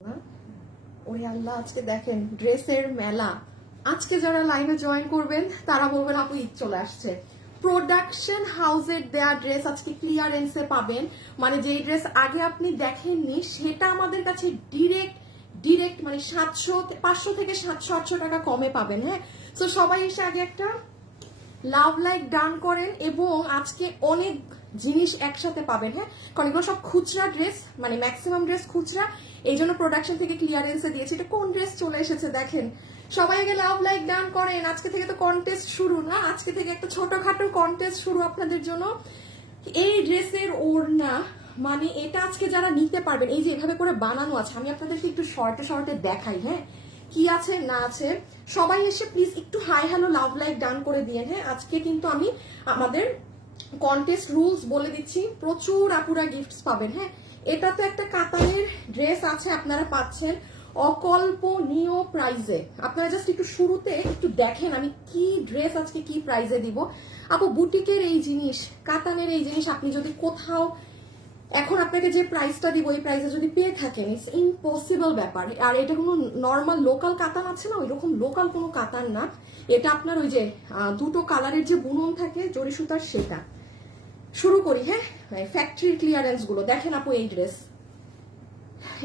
ওরে আল্লাহ, আজকে দেখেন ড্রেসের মেলা। আজকে যারা লাইভে জয়েন করবেন তারা বলবেন আপু ঈদ চলে আসছে। প্রোডাকশন হাউসের দেয়া ড্রেস আজকে ক্লিয়ারেন্সে পাবেন। মানে যেই ড্রেস আগে আপনি দেখেননি সেটা আমাদের কাছে ডিরেক্ট মানে 500 থেকে 700-800 টাকা কমে পাবেন। হ্যাঁ, তো সবাই এসে আগে একটা লাভ লাইক ডান করেন এবং আজকে অনেক জিনিস একসাথে পাবেন। হ্যাঁ, কারণ এগুলো সব খুচরা ড্রেস, মানে ম্যাক্সিমাম ড্রেস খুচরা, এই জন্য প্রোডাকশন থেকে ক্লিয়ারেন্সে দিয়েছে। এটা কোন ড্রেস চলে এসেছে দেখেন। সবাই আগে লাভ লাইক ডান করেন। আজকে থেকে তো কন্টেস্ট শুরু না, আজকে থেকে একটা ছোটখাটো কন্টেস্ট শুরু আপনাদের জন্য। এই ড্রেসের ওড়না মানে এটা আজকে যারা নিতে পারবেন, এই যে এভাবে করে বানানো আছে, আমি আপনাদেরকে একটু শর্টে দেখাই। হ্যাঁ, কি আছে না আছে সবাই এসে প্লিজ একটু high hello love like done করে দিয়ে। হ্যাঁ, আজকে কিন্তু আমি আমাদের কন্টেস্ট রুলস বলে দিচ্ছি, প্রচুর আপুরা গিফটস পাবেন। হ্যাঁ, এটা তো একটা কাতানের ড্রেস আছে, আপনারা পাচ্ছেন অকল্পনীয় প্রাইজে। আপনারা জাস্ট একটু শুরুতে একটু দেখেন আমি কি ড্রেস আজকে কি প্রাইজে দিব। আপু বুটিকের এই জিনিস, কাতানের এই জিনিস আপনি যদি কোথাও এখন আপনাকে যে প্রাইসটা দিব এই প্রাইসে যদি পেয়ে থাকেন, ইটস ইম্পসিবল ব্যাপার। আর এটা কোনো নর্মাল লোকাল কাতান আছে না, ওই রকম লোকাল কোনো কাতান না। এটা আপনার ওই যে দুটো কালারের যে বুনন থাকে জরি সুতার, সেটা। শুরু করি। হ্যাঁ, ফ্যাক্টরি ক্লিয়ারেন্স গুলো দেখেন আপু। এই ড্রেস,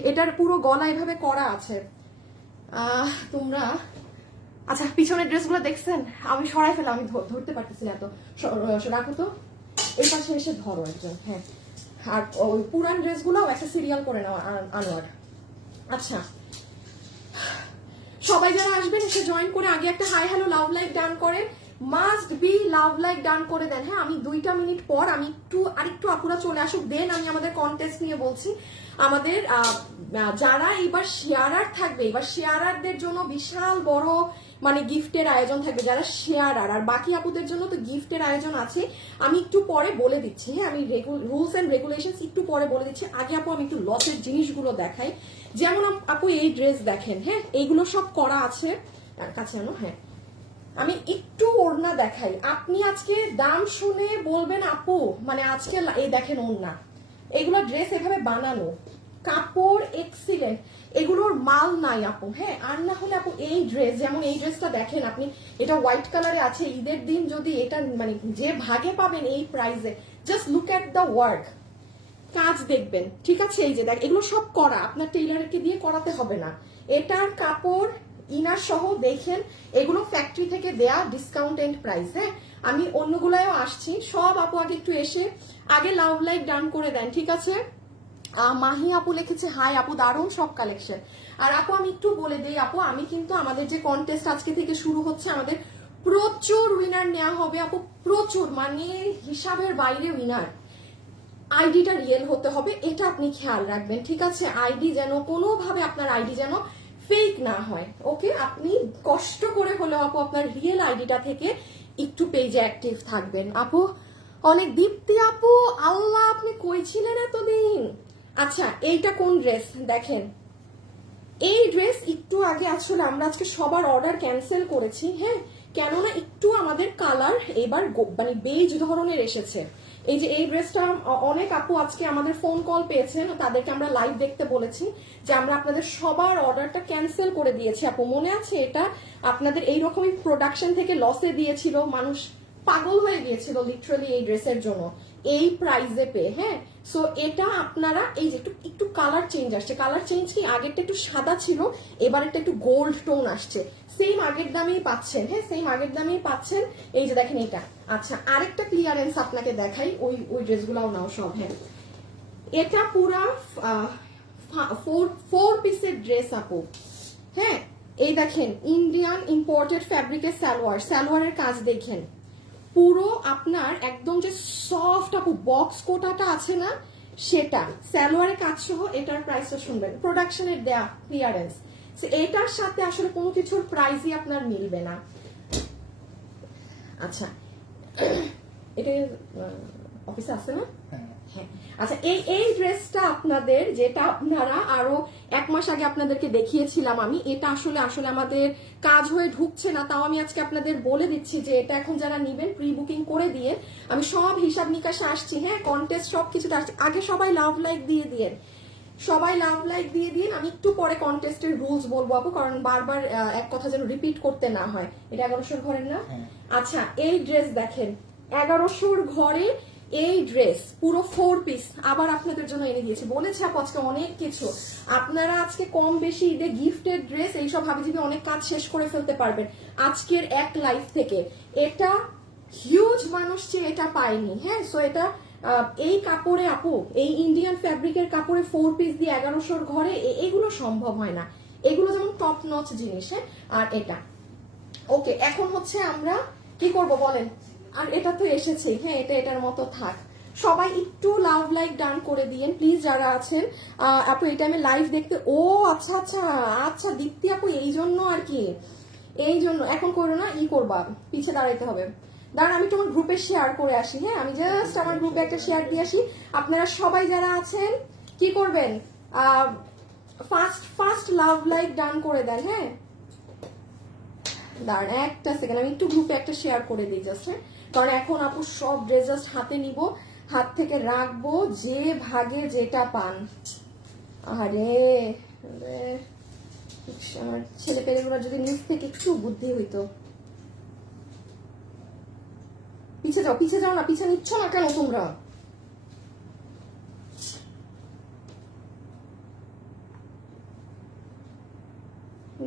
এটার পুরো গলা এভাবে করা আছে। তোমরা আচ্ছা পিছনের ড্রেসগুলো দেখছেন? আমি সরাই ফেলা, আমি ধরতে পারতেছি না। তো রাখো তো, এই পাশে এসে ধরো একজন। হ্যাঁ, আর ওই পুরান ড্রেসগুলো একটা সিরিয়াল করে নাও আনোয়ার। আচ্ছা, সবাই যারা আসবেন এসে জয়েন করে আগে একটা hi hello love like done করেন। Must be love like done করে দেন। হ্যাঁ, আমি 2 মিনিট পর আমি আরেকটু আপুরা চলে আসুক, দেন আমি আমাদের কন্টেস্ট নিয়ে বলছি। আমাদের যারা এবার শেয়ারার থাকবে, এবার শেয়ারারদের জন্য বিশাল বড় মানে গিফটের আয়োজন থাকবে, যারা শেয়ারার। আর বাকি আপুদের জন্য তো গিফটের আয়োজন আছে, আমি একটু পরে বলে দিচ্ছি। হ্যাঁ, আমি রুলস এন্ড রেগুলেশনস একটু পরে বলে দিচ্ছি। আগে আপু আমি একটু লসের জিনিসগুলো দেখাই। যেমন আপু এই ড্রেস দেখেন। হ্যাঁ, এইগুলো সব করা আছে কাছে আনো। হ্যাঁ, আমি একটু ওড়না দেখাই। আপনি আজকে দাম শুনে বলবেন আপু মানে আজকে এই দেখেন ওড়না, এগুলো ড্রেস এভাবে বানানো, কাপড় এক্সিলেন্ট, এগুলোর মাল নাই আপু। হ্যাঁ, আর না হলে আপু এই ড্রেস, যেমন এই ড্রেসটা দেখেন আপনি, এটা হোয়াইট কালারে আছে। ঈদের দিন যদি এটা মানে যে ভাগে পাবেন এই প্রাইসে, just look at the work, কাজ দেখবেন। ঠিক আছে, এই যে দেখ এগুলো সব করা, আপনার টেইলারকে দিয়ে করাতে হবে না। এটার কাপড় ইনার সহ দেখেন, এগুলো ফ্যাক্টরি থেকে দেয়া ডিসকাউন্টেড প্রাইস। হ্যাঁ, আমি অন্যগুলায়ও আসছি। সব আপু আগে একটু এসে আগে লাভ লাইক ডান করে দেন। ঠিক আছে, মাহি আপু লিখেছে হাই আপু, দারুণ সব কালেকশন। আর আপু আমি একটু বলে দেই আপু, আমি কিন্তু আমাদের যে কন্টেস্ট আজকে থেকে শুরু হচ্ছে, আমাদের প্রচুর উইনার নেওয়া হবে আপু, প্রচুর, মানে হিসাবের বাইরে উইনার। আইডিটা রিয়েল হতে হবে, এটা আপনি খেয়াল রাখবেন। ঠিক আছে, আইডি যেন কোনোভাবে আপনার আইডি যেন ফেক না হয়। ওকে, আপনি কষ্ট করে হলেও আপু আপনার রিয়েল আইডিটা থেকে একটু পেজে অ্যাক্টিভ থাকবেন। আপু অনেক দীপ্তি আপু, আল্লাহ আপনি কই ছিলেন এতদিন। আচ্ছা, এইটা কোন ড্রেস দেখেন। এই ড্রেস একটু আগে আসলে আমরা আজকে সবার অর্ডার ক্যান্সেল করেছি। হ্যাঁ, কেননা একটু আমাদের কালার এবার মানে বেজ ধরনের এসেছে। এই যে এই ড্রেসটা অনেক আপু আজকে আমাদের ফোন কল পেয়েছেন, তাদেরকে আমরা লাইভ দেখতে বলেছি যে আমরা আপনাদের সবার অর্ডারটা ক্যান্সেল করে দিয়েছি। আপু মনে আছে এটা? আপনাদের এইরকমই প্রোডাকশন থেকে লসে দিয়েছিল, মানুষ পাগল হয়ে গিয়েছিল লিটারালি এই ড্রেসের জন্য এই প্রাইসে পেয়ে। হ্যাঁ, সো এটা আপনারা এই যে একটু কালার চেঞ্জ আসছে। কালার চেঞ্জ কি, আগেরটা একটু সাদা ছিল, এবারেরটা একটু গোল্ড টোন আসছে। সেম আগের দামেই পাচ্ছেন। হ্যাঁ, সেম আগের দামেই পাচ্ছেন। এই যে দেখেন এটা। আচ্ছা, আরেকটা ক্লিয়ারেন্স আপনাকে দেখাই, ওই ড্রেসগুলাও নাও সব। হ্যাঁ, এটা পুরা 4 পিসের ড্রেস আপু। হ্যাঁ, এই দেখেন ইন্ডিয়ান ইম্পোর্টেড ফ্যাব্রিকের সালোয়ারের কাজ দেখেন, পুরো আপনার একদম যে সফট আপু বক্স কোটাটা আছে না, সেটা সালোয়ারের কাজ সহ। এটার প্রাইসটা শুনবেন, প্রোডাকশনের দেয়া ক্লিয়ারেন্স। এটার সাথে আসলে কোনো কিছুর প্রাইসই আপনার মিলবে না। আচ্ছা, এটা অফিসে আছে না? হ্যাঁ, আচ্ছা, এই ড্রেসটা আপনাদের, যেটা আপনারা আরো 1 মাস আগে আপনাদেরকে দেখিয়েছিলাম আমি, এটা আসলে আমাদের কাজ হয়ে ঢুকছে না। তাও আমি আজকে আপনাদের বলে দিচ্ছি যে এটা এখন যারা নিবেন প্রি বুকিং করে দিয়ে, আমি সব হিসাব নিকাশে আসছি। হ্যাঁ, কন্টেস্ট সবকিছুটা আসছে, আগে সবাই লাভ লাইক দিয়ে সবাই লাভ লাইক দিয়ে দিন। আমি একটু পরে কন্টেস্টের রুলস বলবো আপু, কারণ বারবার এক কথা যেন রিপিট করতে না হয়। এটা 1100 ঘরের না? আচ্ছা, এই ড্রেস দেখেন, 1100 ঘরে এই ড্রেস পুরো 4 পিস আবার আপনাদের জন্য এনে দিয়েছি। বলেছে আপু আজকে অনেক কিছু, আপনারা আজকে কম বেশি ঈদে গিফটেড ড্রেস এইসব হাবিজিবি অনেক কাজ শেষ করে ফেলতে পারবেন আজকের এক লাইফ থেকে। এটা হিউজ মানুষ চেয়ে এটা পায়নি। হ্যাঁ, সো এটা এই কাপড়ে আপু, এই ইন্ডিয়ান ফ্যাব্রিকের কাপড়ে 4 পিস দিয়ে 1100 ঘরে এগুলো সম্ভব হয় না। এগুলো যেমন টপ নচ জিনিস। হ্যাঁ, আর এটা ওকে। এখন হচ্ছে আমরা কি করব বলেন? আর এটা তো এসেছে, হ্যাঁ, এটা এটার মতো থাক। সবাই একটু লাভ লাইক ডান করে দিয়েন প্লিজ যারা আছেন। আপু এই টাইমে লাইভ দেখতে, ও আচ্ছা আচ্ছা আচ্ছা দীপ্তি আপু, এই জন্য আর কি, এই জন্য এখন করো না, ই করবা, পিছে দাঁড়াইতে হবে। দাঁড়ান আমি তোমার গ্রুপে শেয়ার করে আসি। হ্যাঁ, আমি জাস্ট আমার গ্রুপে একটা শেয়ার দিয়ে আসি। আপনারা সবাই যারা আছেন কি করবেন, first first love like done করে দেন। হ্যাঁ, দাঁড়ান একটা সেকেন্ড, আমি একটু গ্রুপে একটা শেয়ার করে দিই জাস্ট। হ্যাঁ, কারণ এখন আপু সব ড্রেস জাস্ট হাতে নিব, হাত থেকে রাখবো, যে ভাগে যেটা পান। আরে আমার ছেলে পেলেগুলো যদি নিচ থেকে একটু বুদ্ধি হইতো। পিছে যাও, পিছে যাও না, পিছে নিচ্ছ না কেন তোমরা?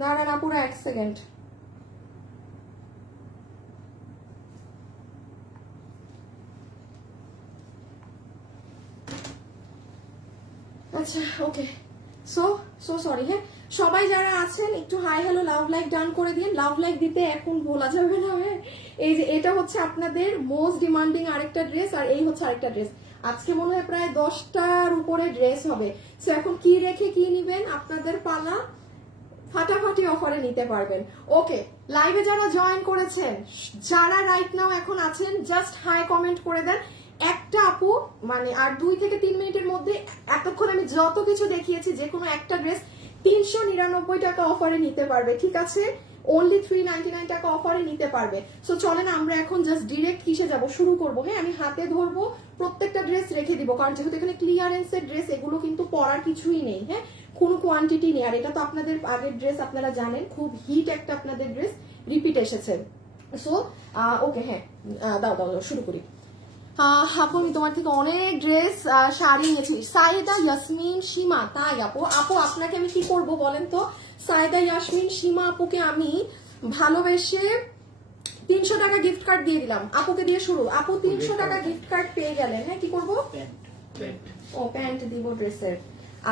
দাঁড়ান আপুরা এক সেকেন্ড। আচ্ছা ওকে, সো সরি। হ্যাঁ, সবাই যারা আছেন একটু high hello love like done করে দিন। লাভ লাইক দিতে এখন বলা যাবে না। হ্যাঁ, এই যে এটা হচ্ছে আপনাদের মোস্ট ডিমান্ডিং আরেকটা ড্রেস, আর এই হচ্ছে আরেকটা ড্রেস। আজকে মনে হয় প্রায় 10টার উপরে ড্রেস হবে। সো এখন কি রেখে কি নিবেন, আপনাদের পালা, ফাটাফাটি অফারে নিতে পারবেন। ওকে, লাইভে যারা জয়েন করেছেন, যারা রাইট নাও এখন আছেন, জাস্ট হাই কমেন্ট করে দেন। একটা আপু মানে আর 2 থেকে 3 মিনিটের মধ্যে এতক্ষণ আমি যত কিছু দেখিয়েছি, যে কোনো একটা ড্রেস 399 টাকা অফারে নিতে পারবে। ঠিক আছে, অনলি 399 টাকা অফারে নিতে পারবে। সো চলেন আমরা এখন জাস্ট ডিরেক্ট কিসে যাব, শুরু করবো। হ্যাঁ, আমি হাতে ধরবো, প্রত্যেকটা ড্রেস রেখে দিব, কারণ যেহেতু এখানে ক্লিয়ারেন্সের ড্রেস, এগুলো কিন্তু পরার কিছুই নেই। হ্যাঁ, কোনো কোয়ান্টিটি নেই। আর এটা তো আপনাদের আগের ড্রেস, আপনারা জানেন খুব হিট একটা আপনাদের ড্রেস রিপিট এসেছে। সো ওকে, হ্যাঁ দাও দাও শুরু করি। আপু আমি তোমার থেকে অনেক ড্রেস শাড়ি নিয়েছি। সাইদা ইয়াসমিন সীমা, তাই আপু? আপু আপনাকে আমি কি করব বলেন তো? সাইদা ইয়াসমিন সীমা আপুকে আমি ভালোবেসে 300 টাকা গিফট কার্ড দিয়ে দিলাম। আপুকে দিয়ে শুরু। আপু 300 টাকা গিফট কার্ড পেয়ে গেলেন। হ্যাঁ, কি করবো? ও প্যান্ট দিব ড্রেসের।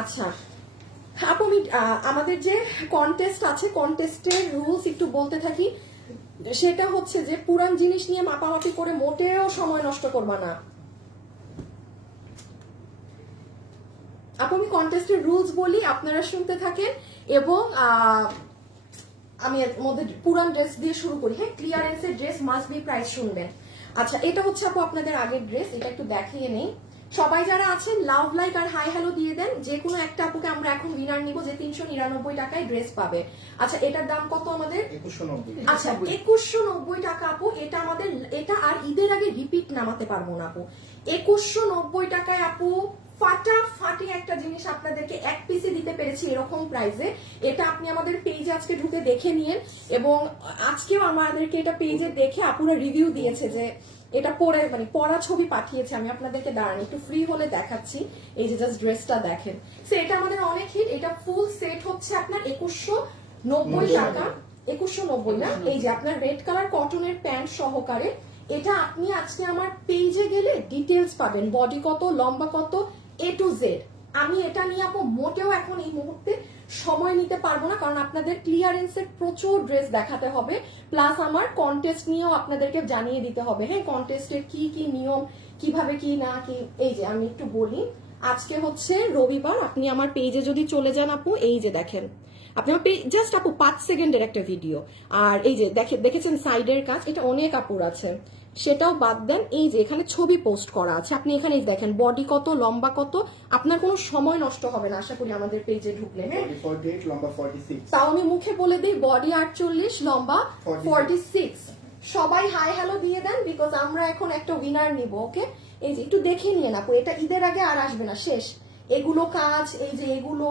আচ্ছা আপু আমি আমাদের যে কন্টেস্ট আছে, কন্টেস্টের রুলস একটু বলতে থাকি। সেটা হচ্ছে যে পুরান জিনিস নিয়ে মাপামাপি করে মোটেও সময় নষ্ট করবা না। আপু আমি কন্টেস্টের রুলস বলি, আপনারা শুনতে থাকেন, এবং আমি এর মধ্যে পুরান ড্রেস দিয়ে শুরু করি। হ্যাঁ, ক্লিয়ারেন্সের ড্রেস মাস্ট বি প্রাইস শুনবেন। আচ্ছা, এটা হচ্ছে আপু আপনাদের আগের ড্রেস, এটা একটু দেখিয়ে নেই। সবাই যারা আছেন লাভ লাইক আর হাই হ্যালো দিয়ে দেন। যে কোনো একটা আপুকে আমরা এখন উইনার নিব, যে 399 টাকায় ড্রেস পাবে। আচ্ছা, এটার দাম কত আমাদের? 2190। আচ্ছা 2190 টাকা আপু। এটা আমাদের, এটা আর ঈদের আগে রিপিট নামাতে পারবো না আপু। 2190 টাকায় আপু ফাটাফাটি একটা জিনিস আপনাদেরকে এক পিসে দিতে পেরেছি এরকম প্রাইসে। এটা আপনি আমাদের পেজে আজকে ঢুকে দেখে নিন, এবং আজকেও আমাদেরকে এটা পেজে দেখে আপুরা রিভিউ দিয়েছে যে এটা পরে মানে পরা ছবি পাঠিয়েছে। আমি আপনাদেরকে দাঁড়ান একটু ফ্রি হলে দেখাচ্ছি। এই যে জাস্ট ড্রেসটা দেখেন। সো এটা আমাদের অনেক হিট। এটা ফুল সেট হচ্ছে আপনার 2190 টাকা। 2190 না, এই যে আপনার রেড কালার কটনের প্যান্ট সহকারে। এটা আপনি আজকে আমার পেজে গেলে ডিটেলস পাবেন, বডি কত, লম্বা কত, A to Z। আমি এটা নিয়ে আপু মোটেও এখন এই মুহূর্তে সময় নিতে পারবো না, কারণ আপনাদের ক্লিয়ারেন্সের প্রচুর ড্রেস দেখাতে হবে, প্লাস আমার কন্টেস্ট নিয়েও আপনাদেরকে জানিয়ে দিতে হবে। হ্যাঁ, কন্টেস্টের কি কি নিয়ম, কিভাবে কি না কি। এই যে আমি একটু বলি, আজকে হচ্ছে রবিবার। আপনি আমার পেজে যদি চলে যান আপু, এই যে দেখেন, আপনি আমার জাস্ট আপু 5 সেকেন্ডের একটা ভিডিও, আর এই যে দেখেছেন সাইডের কাজ, এটা অনেক আপুর আছে, সেটাও বাদ দেন। এই যে এখানে ছবি পোস্ট করা আছে, আপনি এখানে দেখেন বডি কত, লম্বা কত। আপনার কোনো সময় নষ্ট হবে না আশা করি আমাদের পেজে ঢুকলে। হ্যাঁ, 48 লম্বা 46। তাও আমি মুখে বলে দিই, বডি 48, লম্বা 46। সবাই হাই হ্যালো দিয়ে দেন, বিকজ আমরা এখন একটা উইনার নিব। ওকে, এই যে একটু দেখে নিয়ে আপু, এটা ঈদের আগে আর আসবে না, শেষ। এগুলো কাজ, এই যে এগুলো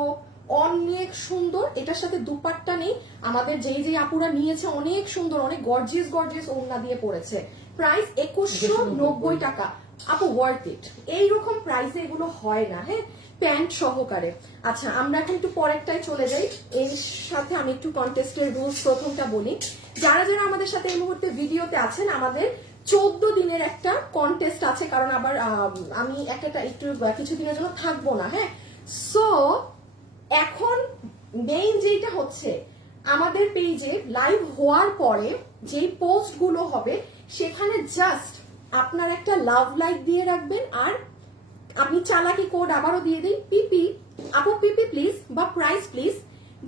অনেক সুন্দর। এটার সাথে দুপাট্টা নেই, আমাদের যেই আপুরা নিয়েছে অনেক সুন্দর, অনেক গর্জিয়াস গর্জিয়াস ওড়না দিয়ে পড়েছে। প্রাইস 2190 টাকা। আপু ওয়ার্থ ইট, এইরকম প্রাইসে এগুলো হয় না, হ্যাঁ, প্যান্ট সহকারে। আচ্ছা আমরা এখন একটু পরেরটায় চলে যাই। এর সাথে আমি একটু কন্টেস্টের রুলস প্রথমটা বলি। যারা যারা আমাদের সাথে এই মুহূর্তে ভিডিওতে আছেন, আমাদের 14 দিনের একটা কন্টেস্ট আছে, কারণ আবার আমি একটা একটু কিছুদিনের জন্য থাকবো না, হ্যাঁ। সো এখন মেইন যেটা হচ্ছে, আমাদের পেজে লাইভ হওয়ার পরে যেই পোস্ট গুলো হবে সেখানে জাস্ট আপনার একটা লাভ লাইক দিয়ে রাখবেন, আর আপনি চালাকি কোড আবারও দিয়ে দিন, পিপি আপু পিপি প্লিজ বা প্রাইস প্লিজ।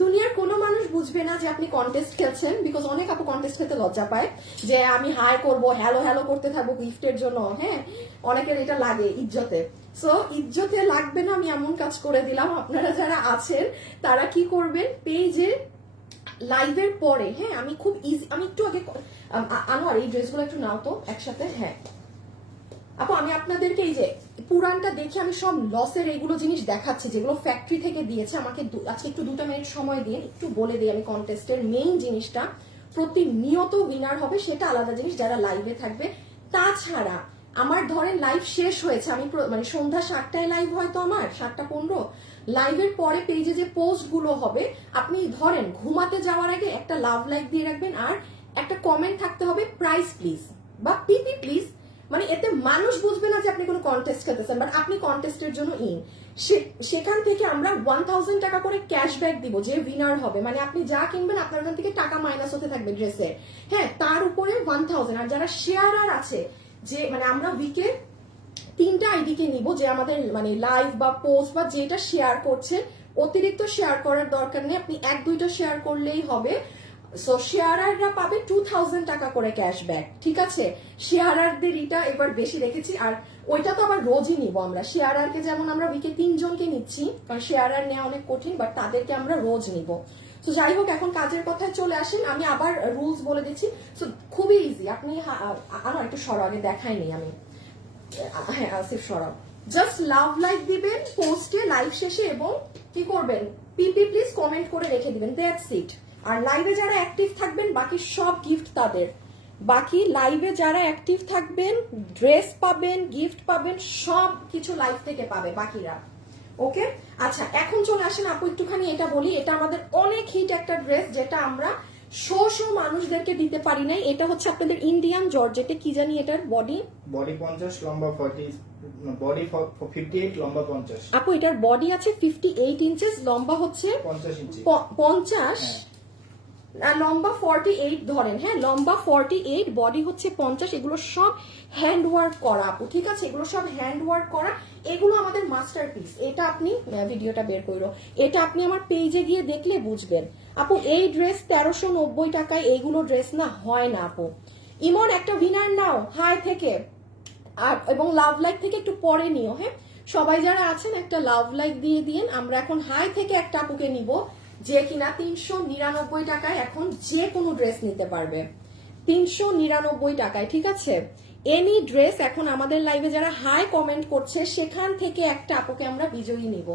দুনিয়ার কোনো মানুষ বুঝবে না যে আপনি কন্টেস্ট খেলছেন, বিকজ অনেক আপু কন্টেস্ট খেলতে লজ্জা পায় যে আমি হাই করব, হ্যালো হ্যালো করতে থাকবো গিফটের জন্য, হ্যাঁ, অনেকের এটা লাগে ইজ্জতে। সো ইজ্জতে লাগবে না, আমি এমন কাজ করে দিলাম। আপনারা যারা আছেন তারা কি করবেন, পেজে লাইভের পরে, হ্যাঁ, আমি খুব ইজি, আমি একটু আগে আনোয়ার এই ড্রেসগুলো একটু নাও তো একসাথে, হ্যাঁ আপু আমি আপনাদেরকে এই যে পুরানটা দেখে আমি সব লসের এইগুলো জিনিস দেখাচ্ছি যেগুলো ফ্যাক্টরি থেকে দিয়েছে আমাকে। আজকে একটু 2 মিনিট সময় দিন, একটু বলে দিই আমি কন্টেস্টের মেইন জিনিসটা। প্রতিনিয়ত উইনার হবে সেটা আলাদা জিনিস যারা লাইভে থাকবে। তাছাড়া আমার ধরেন লাইভ শেষ হয়েছে, আমি মানে সন্ধ্যা 7টায় লাইভ হয়তো আমার 7:15, লাইভের পরে পেজে যে পোস্ট গুলো হবে আপনি ধরেন ঘুমাতে যাওয়ার আগে একটা লাভ লাইক দিয়ে রাখবেন, আর একটা কমেন্ট থাকতে হবে প্রাইস প্লিজ বা পিপি প্লিজ। মানে এতে মানুষ বুঝবে না যে আপনি কোনো কন্টেস্ট খেলতেছেন, বাট আপনি কন্টেস্টের জন্য ইন। সেখান থেকে আমরা 1000 টাকা করে ক্যাশব্যাক দিব যে উইনার হবে। মানে আপনি যা কিনবেন আপনার ওখান থেকে টাকা মাইনাস হতে থাকবে ড্রেসে, হ্যাঁ, তার উপরে 1000। আর যারা শেয়ারার আছে, যে মানে আমরা উইকে 3টা আইডিকে নিব, যে আমাদের মানে লাইভ বা পোস্ট বা যেটা শেয়ার করছে, অতিরিক্ত শেয়ার করার দরকার নেই, আপনি 1-2টা শেয়ার করলেই হবে। সো শেয়ারাররা পাবে 2000 টাকা করে ক্যাশব্যাক, ঠিক আছে। শেয়ারারদের এটা এবার বেশি রেখেছি, আর ওইটা তো আবার রোজই নিব আমরা। শেয়ারারকে যেমন আমরা উইকে 3 জনকে নিচ্ছি, কারণ শেয়ারার নেওয়া অনেক কঠিন, বাট তাদেরকে আমরা রোজ নিব। তো যাই হোক, এখন কাজের কথায় চলে আসেন, আমি আবার রুলস বলে দিচ্ছি। সো খুবই ইজি, আপনি আমার একটু সরো আগে দেখাইনি আমি, হ্যাঁ আসিফ সরাব, জাস্ট লাভ লাইক দিবেন পোস্টে লাইভ শেষে, এবং কি করবেন, পিপি প্লিজ কমেন্ট করে রেখে দিবেন, দ্যাটস ইট। আর লাইভে যারা অ্যাক্টিভ থাকবেন বাকি সব গিফট তাদের। বাকি লাইভে যারা অ্যাক্টিভ থাকবেন ড্রেস পাবেন, গিফট পাবেন, সব কিছু লাইভ থেকে পাবে বাকিরা, ওকে। আচ্ছা এখন চলে আসেন আপু, একটুখানি এটা বলি, এটা আমাদের অনেক হিট একটা ড্রেস, যেটা আমরা শো মানুষদেরকে দিতে পারি নাই। এটা হচ্ছে আপনাদের ইন্ডিয়ান জর্জেটে, কি জানি এটার বডি 50, লম্বা 40, বডি 58, লম্বা 50। আপু এটার বডি আছে 58 ইঞ্চেস, লম্বা হচ্ছে 50 ইঞ্চি, 50, আর লম্বা 48 ধরেন, হ্যাঁ, লম্বা 48, বডি হচ্ছে 50। এগুলো সব হ্যান্ড ওয়ার্ক করা আপু, ঠিক আছে, এগুলো সব হ্যান্ড ওয়ার্ক করা, এগুলো আমাদের মাস্টারপিস। এটা আপনি ভিডিওটা বের করো, এটা আপনি আমার পেজে গিয়ে দেখলে বুঝবেন আপু। এই ড্রেস 1390 টাকায় এইগুলো ড্রেস না হয় না আপু। ইমন একটা উইনার নাও হাই থেকে, আর এবং লাভ লাইক থেকে একটু পরে নিও, হ্যাঁ, সবাই যারা আছেন একটা লাভ লাইক দিয়ে দিন। আমরা এখন হাই থেকে একটা আপুকে নিব, যে কিনা 399 টাকায় এখন যে কোনো ড্রেস নিতে পারবে, 399 টাকায়, ঠিক আছে। এনি ড্রেস এখন আমাদের লাইভে যারা হাই কমেন্ট করছে সেখান থেকে একটা আপুকে আমরা বিজয়ী নিব,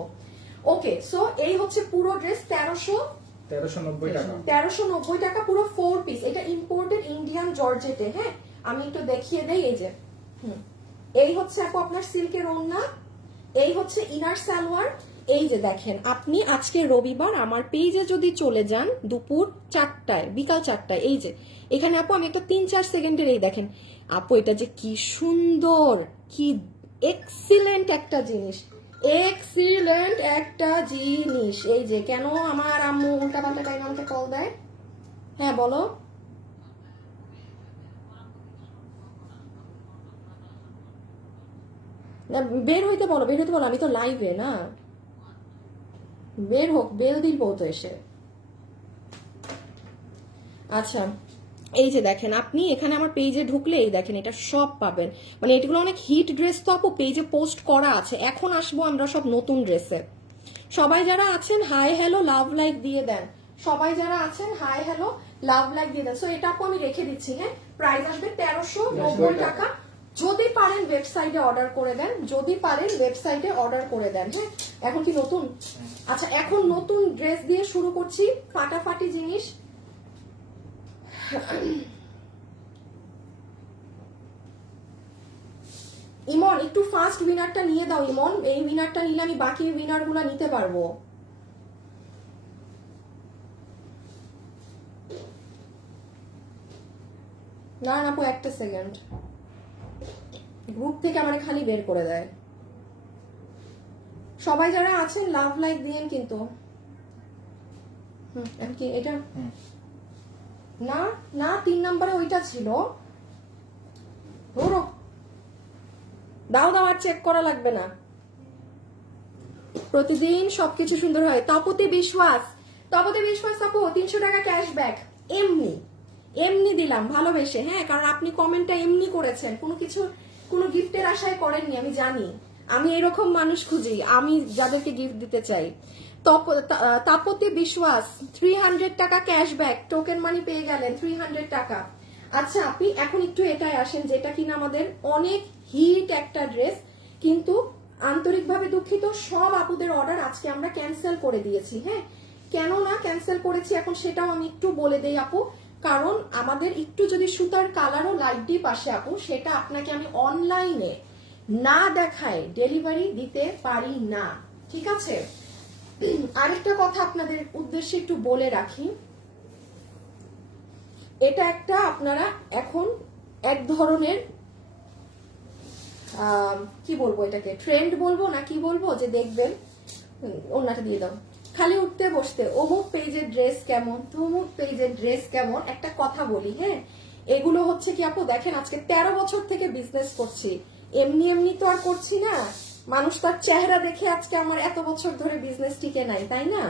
ওকে। সো এই হচ্ছে পুরো ড্রেস 1390 টাকা, পুরো 4 পিস। এটা ইম্পোর্টেড ইন্ডিয়ান জর্জেটে, হ্যাঁ, আমি একটু দেখিয়ে দেই, এই যে এই হচ্ছে আপু আপনার সিল্কের ওড়না, এই হচ্ছে ইনার সালোয়ার। এই যে দেখেন, আপনি আজকে রবিবার আমার পেজে যদি চলে যান দুপুর 4টায়, বিকাল 4টায়, এই যে এখানে আপু আমি একটা 3-4 সেকেন্ডের, এই দেখেন আপু, এটা যে কি সুন্দর, কি এক্সিলেন্ট একটা জিনিস, এক্সিলেন্ট একটা জিনিস। এই যে কেন আমার আম্মু উল্টা পাল্টা টাইম আমাকে কল দেয়, হ্যাঁ বলো, বের হইতে বলো, বের হইতে বলো, আমি তো লাইভে না, বের হোক, বেল দিব তো এসে। আচ্ছা এই যে দেখেন, আপনি এখানে আমার পেজে ঢুকলে এই দেখেন এটা সব পাবেন। মানে এগুলো অনেক হিট ড্রেস তো আপু, পেজে পোস্ট করা আছে। এখন আসবো আমরা সব নতুন ড্রেসে। সবাই যারা আছেন হাই হ্যালো লাভ লাইক দিয়ে দেন, সবাই যারা আছেন হাই হ্যালো লাভ লাইক দিয়ে দেন। সো এটা আপু আমি রেখে দিচ্ছি, হ্যাঁ, প্রাইস আসবে 1390 টাকা। যদি পারেন ওয়েবসাইটে অর্ডার করে দেন, যদি পারেন ওয়েবসাইটে অর্ডার করে দেন। হ্যাঁ, এখন কি নতুন? আচ্ছা, এখন নতুন ড্রেস দিয়ে শুরু করছি, ফাটাফাটি জিনিস। ইমন একটু ফার্স্ট উইনারটা নিয়ে দাও ইমন, এই উইনারটা নিলে আমি বাকি উইনার গুলা নিতে পারবো। না না আপু, একটা সেকেন্ড, গ্রুপ থেকে আমার খালি বের করে দেয়। সবাই যারা আছেন লাভ লাইক দিয়েন কিন্তু। কি এটা? না না, 3 নম্বরে ওইটা ছিল। ধরো দাও দাও, আর চেক করা লাগবে না, প্রতিদিন সবকিছু সুন্দর হয়। তপতি বিশ্বাস, তপতি বিশ্বাস আপু 300 টাকা ক্যাশব্যাক এমনি এমনি দিলাম ভালোবেসে। হ্যাঁ, কারণ আপনি কমেন্টটা এমনি করেছেন, কোনো কিছু কোনো গিফটের আশায় করেননি, আমি জানি। আমি এরকম মানুষ খুঁজি, আমি যাদেরকে গিফট দিতে চাই। তাপতি বিশ্বাস 300 টাকা ক্যাশব্যাক, টোকেন মানি পেয়ে গেলেন 300 টাকা। আচ্ছা আপনি এখন একটু এটাই আসেন, যেটা কিনা আমাদের অনেক হিট একটা ড্রেস, কিন্তু আন্তরিকভাবে দুঃখিত, সব আপুদের অর্ডার আজকে আমরা ক্যান্সেল করে দিয়েছি। হ্যাঁ, কেন না ক্যান্সেল করেছি এখন সেটাও আমি একটু বলে দেই আপু। কারণ আমাদের একটু যদি সুতার কালারও লাইট ডিপ আসে আপু, সেটা আপনাকে আমি অনলাইনে না দেখায় ডেলিভারি দিতে পারি না, ঠিক আছে? আরেকটা কথা আপনাদের উদ্দেশ্যে একটু বলে রাখি, এটা একটা আপনারা এখন এক ধরনের কি বলবো, এটাকে ট্রেন্ড বলবো না কি বলবো, যে দেখবেন ওনাটা দিয়ে দাও, খালি উঠতে বসতে অমুক পেজের ড্রেস কেমন, তমুক পেজের ড্রেস কেমন। একটা কথা বলি, হ্যাঁ, এগুলো হচ্ছে কি আপু দেখেন, আজকে 13 বছর থেকে বিজনেস করছি, এমনি এমনি তো আর করছি না। মানুষ তার চেহারা দেখে আজকে আমার এত বছর ধরে বিজনেস টিকে নাই, তাই না?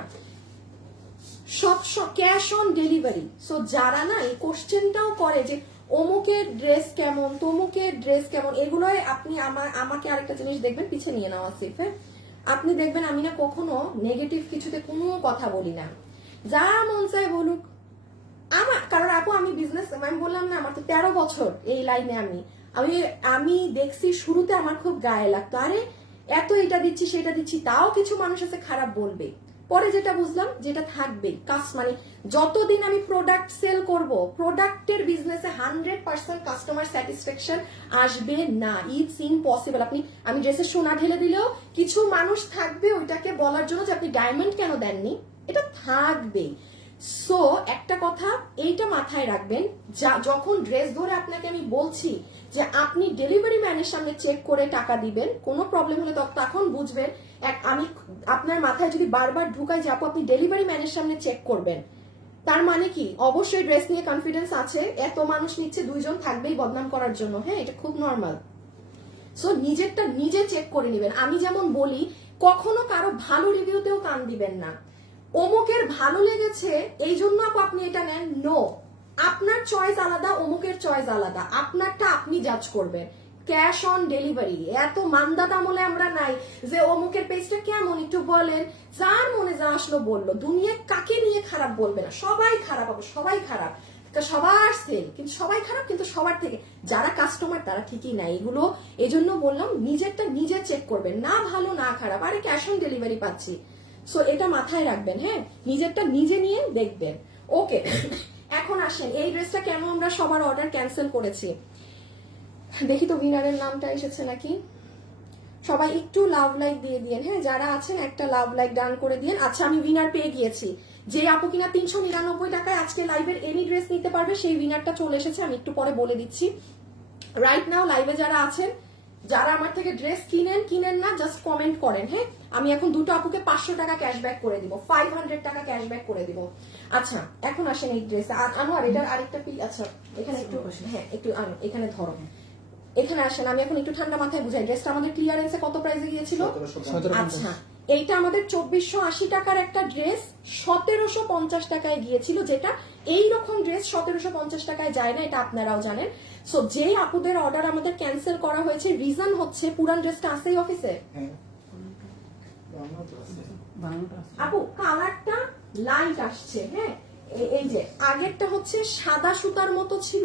সব ক্যাশ অন ডেলিভারি। সো যারা না এই কোশ্চেনটাও করে যে অমুকের ড্রেস কেমন, তমুকের ড্রেস কেমন, এগুলোই আপনি আমাকে আরেকটা জিনিস দেখবেন, পিছিয়ে নিয়ে নেওয়া সিফে, আপনি দেখবেন আমি না কখনো নেগেটিভ কিছুতে কোনো কথা বলি না, যা মন চায় বলুক। আমার কারণ আপু আমি বিজনেস, আমি বললাম না আমার তো 13 বছর এই লাইনে, আমি দেখছি শুরুতে আমার খুব গায়ে লাগতো, আরে এত এটা দিচ্ছি সেটা দিচ্ছি, তাও কিছু মানুষ আছে খারাপ বলবে। পরে যেটা বুঝলাম, যেটা থাকবে মানে যতদিন আমি প্রোডাক্ট সেল করব, প্রোডাক্টের বিজনেসে 100% কাস্টমার স্যাটিসফ্যাকশন আসবে না, ইটস ইম্পসিবল। আমি ড্রেসের সোনা ঢেলে দিলেও কিছু মানুষ থাকবে ওইটাকে বলার জন্য যে আপনি ডায়মন্ড কেন দেননি, এটা থাকবেই। সো একটা কথা এইটা মাথায় রাখবেন, যখন ড্রেস ধরে আপনাকে আমি বলছি যে আপনি ডেলিভারি ম্যানের সামনে চেক করে টাকা দিবেন, কোনো প্রবলেম হলে তখন বুঝবেন। আমি আপনার মাথায় যদি বারবার ঢুকাই যে আপু আপনি ডেলিভারি ম্যানের সামনে চেক করবেন, তার মানে কি অবশ্যই ড্রেস নিয়ে কনফিডেন্স আছে, এত মানুষ নিচ্ছে, 2 জন থাকবেই বদনাম করার জন্য। হ্যাঁ, এটা খুব নর্মাল। সো নিজেরটা নিজে চেক করে নেবেন। আমি যেমন বলি, কখনো কারো ভালো রিভিউতেও কান দিবেন না, অমুকের ভালো লেগেছে এই জন্য আপনি এটা নেন, নো। আপনার চয়েস আলাদা, অমুকের চয়েস আলাদা, আপনারটা আপনি জাজ করবেন। Cash on delivery. এত মান্দাত আমলে আমরা নাই যে অমুকের পেজটা কেমন একটু বলেন, যার মনে যা আসলো বললো। দুনিয়া কাকে নিয়ে খারাপ বলবে না, সবাই খারাপ হবে, সবাই খারাপ, সবার সেল, কিন্তু সবাই খারাপ, কিন্তু সবার থেকে যারা কাস্টমার তারা ঠিকই নাই এগুলো। এই জন্য বললাম নিজেরটা নিজে চেক করবেন, না ভালো না খারাপ, আরে ক্যাশ অন ডেলিভারি পাচ্ছি। সো এটা মাথায় রাখবেন, হ্যাঁ, নিজেরটা নিজে নিয়ে দেখবেন। ওকে, এখন আসেন এই ড্রেসটা কেন আমরা সবার অর্ডার ক্যান্সেল করেছি। দেখি তো উইনারের নামটা এসেছে নাকি, সবাই একটু লাভ লাইক দিয়ে দিয়েন। হ্যাঁ, যারা আছেন একটা লাভ লাইক ডান করে দিয়েন। আচ্ছা, আমি উইনার পেয়ে গিয়েছি, যে আপু কিনা 399 টাকায় আজকে লাইভের এনি ড্রেস নিতে পারবে, সেই উইনারটা চলে এসেছে, আমি একটু পরে বলে দিচ্ছি। রাইট নাও লাইভে যারা আছেন, যারা আমার থেকে ড্রেস কিনেন না, জাস্ট কমেন্ট করেন। হ্যাঁ, আমি এখন দুটো আপুকে 500 টাকা ক্যাশব্যাক করে দিব, 500 টাকা ক্যাশব্যাক করে দিব। আচ্ছা, এখন আসেন এই ড্রেস। আনোয়ার এটার আরেকটা পিস, আচ্ছা এখানে একটু, হ্যাঁ একটু এখানে ধরো, এখানে আসেন, আমি এখন একটু ঠান্ডা মাথায় বুঝাই। ড্রেসটা আমাদের ক্লিয়ারেন্সে কত প্রাইসে গিয়েছিল? আচ্ছা, এইটা আমাদের 2480 টাকার একটা ড্রেস 1750 টাকায় গিয়েছিল, যেটা এইরকম ড্রেস 1750 টাকায় যায় না, এটা আপনারাও জানেন। সো যে আপুদের অর্ডার আমাদের ক্যান্সেল করা হয়েছে, রিজন হচ্ছে পুরান ড্রেসটা আছেই অফিসে। আপু কালারটা লাইট আসছে, হ্যাঁ এই যে আগেরটা হচ্ছে সাদা সুতার মতো ছিল,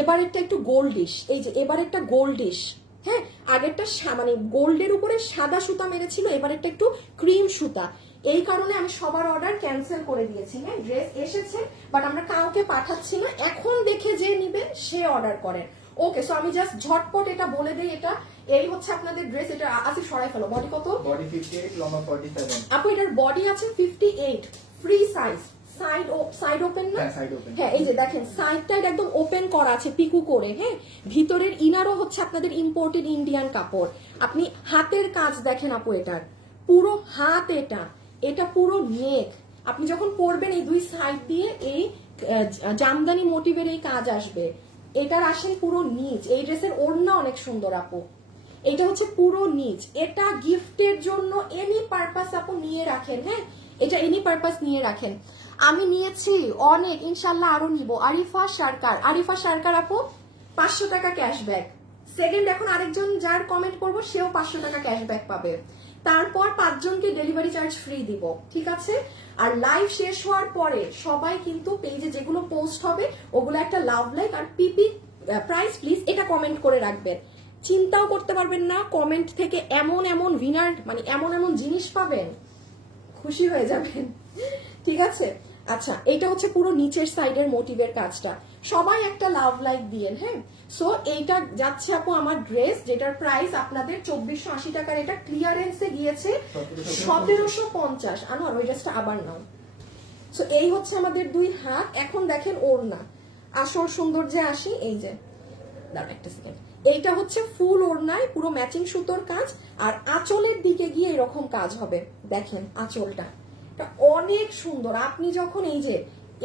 এবারেরটা একটু গোল্ডিশ। এই যে এবারেরটা গোল্ডিশ, হ্যাঁ, আগেরটা মানে গোল্ডের উপরে সাদা সুতা মেরেছিল, এবারেরটা একটু ক্রিম সুতা। এই কারণে আমি সবার অর্ডার ক্যান্সেল করে দিয়েছি। হ্যাঁ, ড্রেস এসেছে বাট আমরা কাউকে পাঠাচ্ছি না, এখন দেখে যে নিবেন সে অর্ডার করেন। ওকে, সো আমি জাস্ট ঝটপট এটা বলে দেই, এটা এই হচ্ছে আপনাদের ড্রেস। এটা আছে, সরাই ফেলো। বডি কত? বডি 58, লম্বা 47। আপু এটার বডি আছে 58, ফ্রি সাইজ, সাইড ওপেন না? হ্যাঁ, সাইড ওপেন। হ্যাঁ, এই যে দেখেন সাইডটা একদম ওপেন করা আছে পিকু করে। হ্যাঁ, ভিতরের ইনারও হচ্ছে আপনাদের ইম্পোর্টেড ইন্ডিয়ান কাপড়। আপনি হাতের কাজ দেখেন আপু, এটার পুরো হাত, এটা পুরো নেক। আপনি যখন পরবেন এই দুই সাইড দিয়ে এই জামদানি মোটিভের এই কাজ আসবে। এটার আসেন পুরো নিচ। এই ড্রেসের ওড়না অনেক সুন্দর আপু, এটা হচ্ছে পুরো নিচ। এটা গিফটের জন্য এনি পারপাস আপু নিয়ে রাখেন। হ্যাঁ, এটা এনি পারপাস নিয়ে রাখেন। আমি নিয়েছি অনেক, ইনশাল্লাহ আরো নিব। আরিফা সরকার আপু 500 টাকা ক্যাশব্যাক। সেকেন্ড এখন আরেকজন যার কমেন্ট করবো সেও 500 টাকা ক্যাশব্যাক পাবে। তারপর 5 জনকে ডেলিভারি চার্জ ফ্রি দিব, ঠিক আছে? আর লাইভ শেষ হওয়ার পরে সবাই কিন্তু পেজে যেগুলো পোস্ট হবে ওগুলো একটা লাভ লাইক আর পিপি প্রাইস প্লিজ এটা কমেন্ট করে রাখবেন। চিন্তাও করতে পারবেন না, কমেন্ট থেকে এমন এমন উইনার, মানে এমন এমন জিনিস পাবেন, খুশি হয়ে যাবেন, ঠিক আছে? আচ্ছা, এটা হচ্ছে পুরো নিচের সাইডের মোটিভের কাজটা। সবাই একটা লাভ লাইক দিয়েন। হ্যাঁ, সো এইটা যাচ্ছে আপু আমার ড্রেস, যেটার প্রাইস আপনাদের 2480 টাকার। এটা ক্লিয়ারেন্সে গিয়েছে 1750। আনোয়ার ওই ড্রেসটা আবার নাও। সো এই হচ্ছে আমাদের দুই হাত। এখন দেখেন ওড়না, আসল সৌন্দর্যে আসি। এই যে দাঁড়া একটা সেকেন্ড, এইটা হচ্ছে ফুল ওড়নায় পুরো ম্যাচিং সুতোর কাজ, আর আঁচলের দিকে গিয়ে এরকম কাজ হবে। দেখেন আঁচলটা, এটা অনেক সুন্দর। আপনি যখন এই যে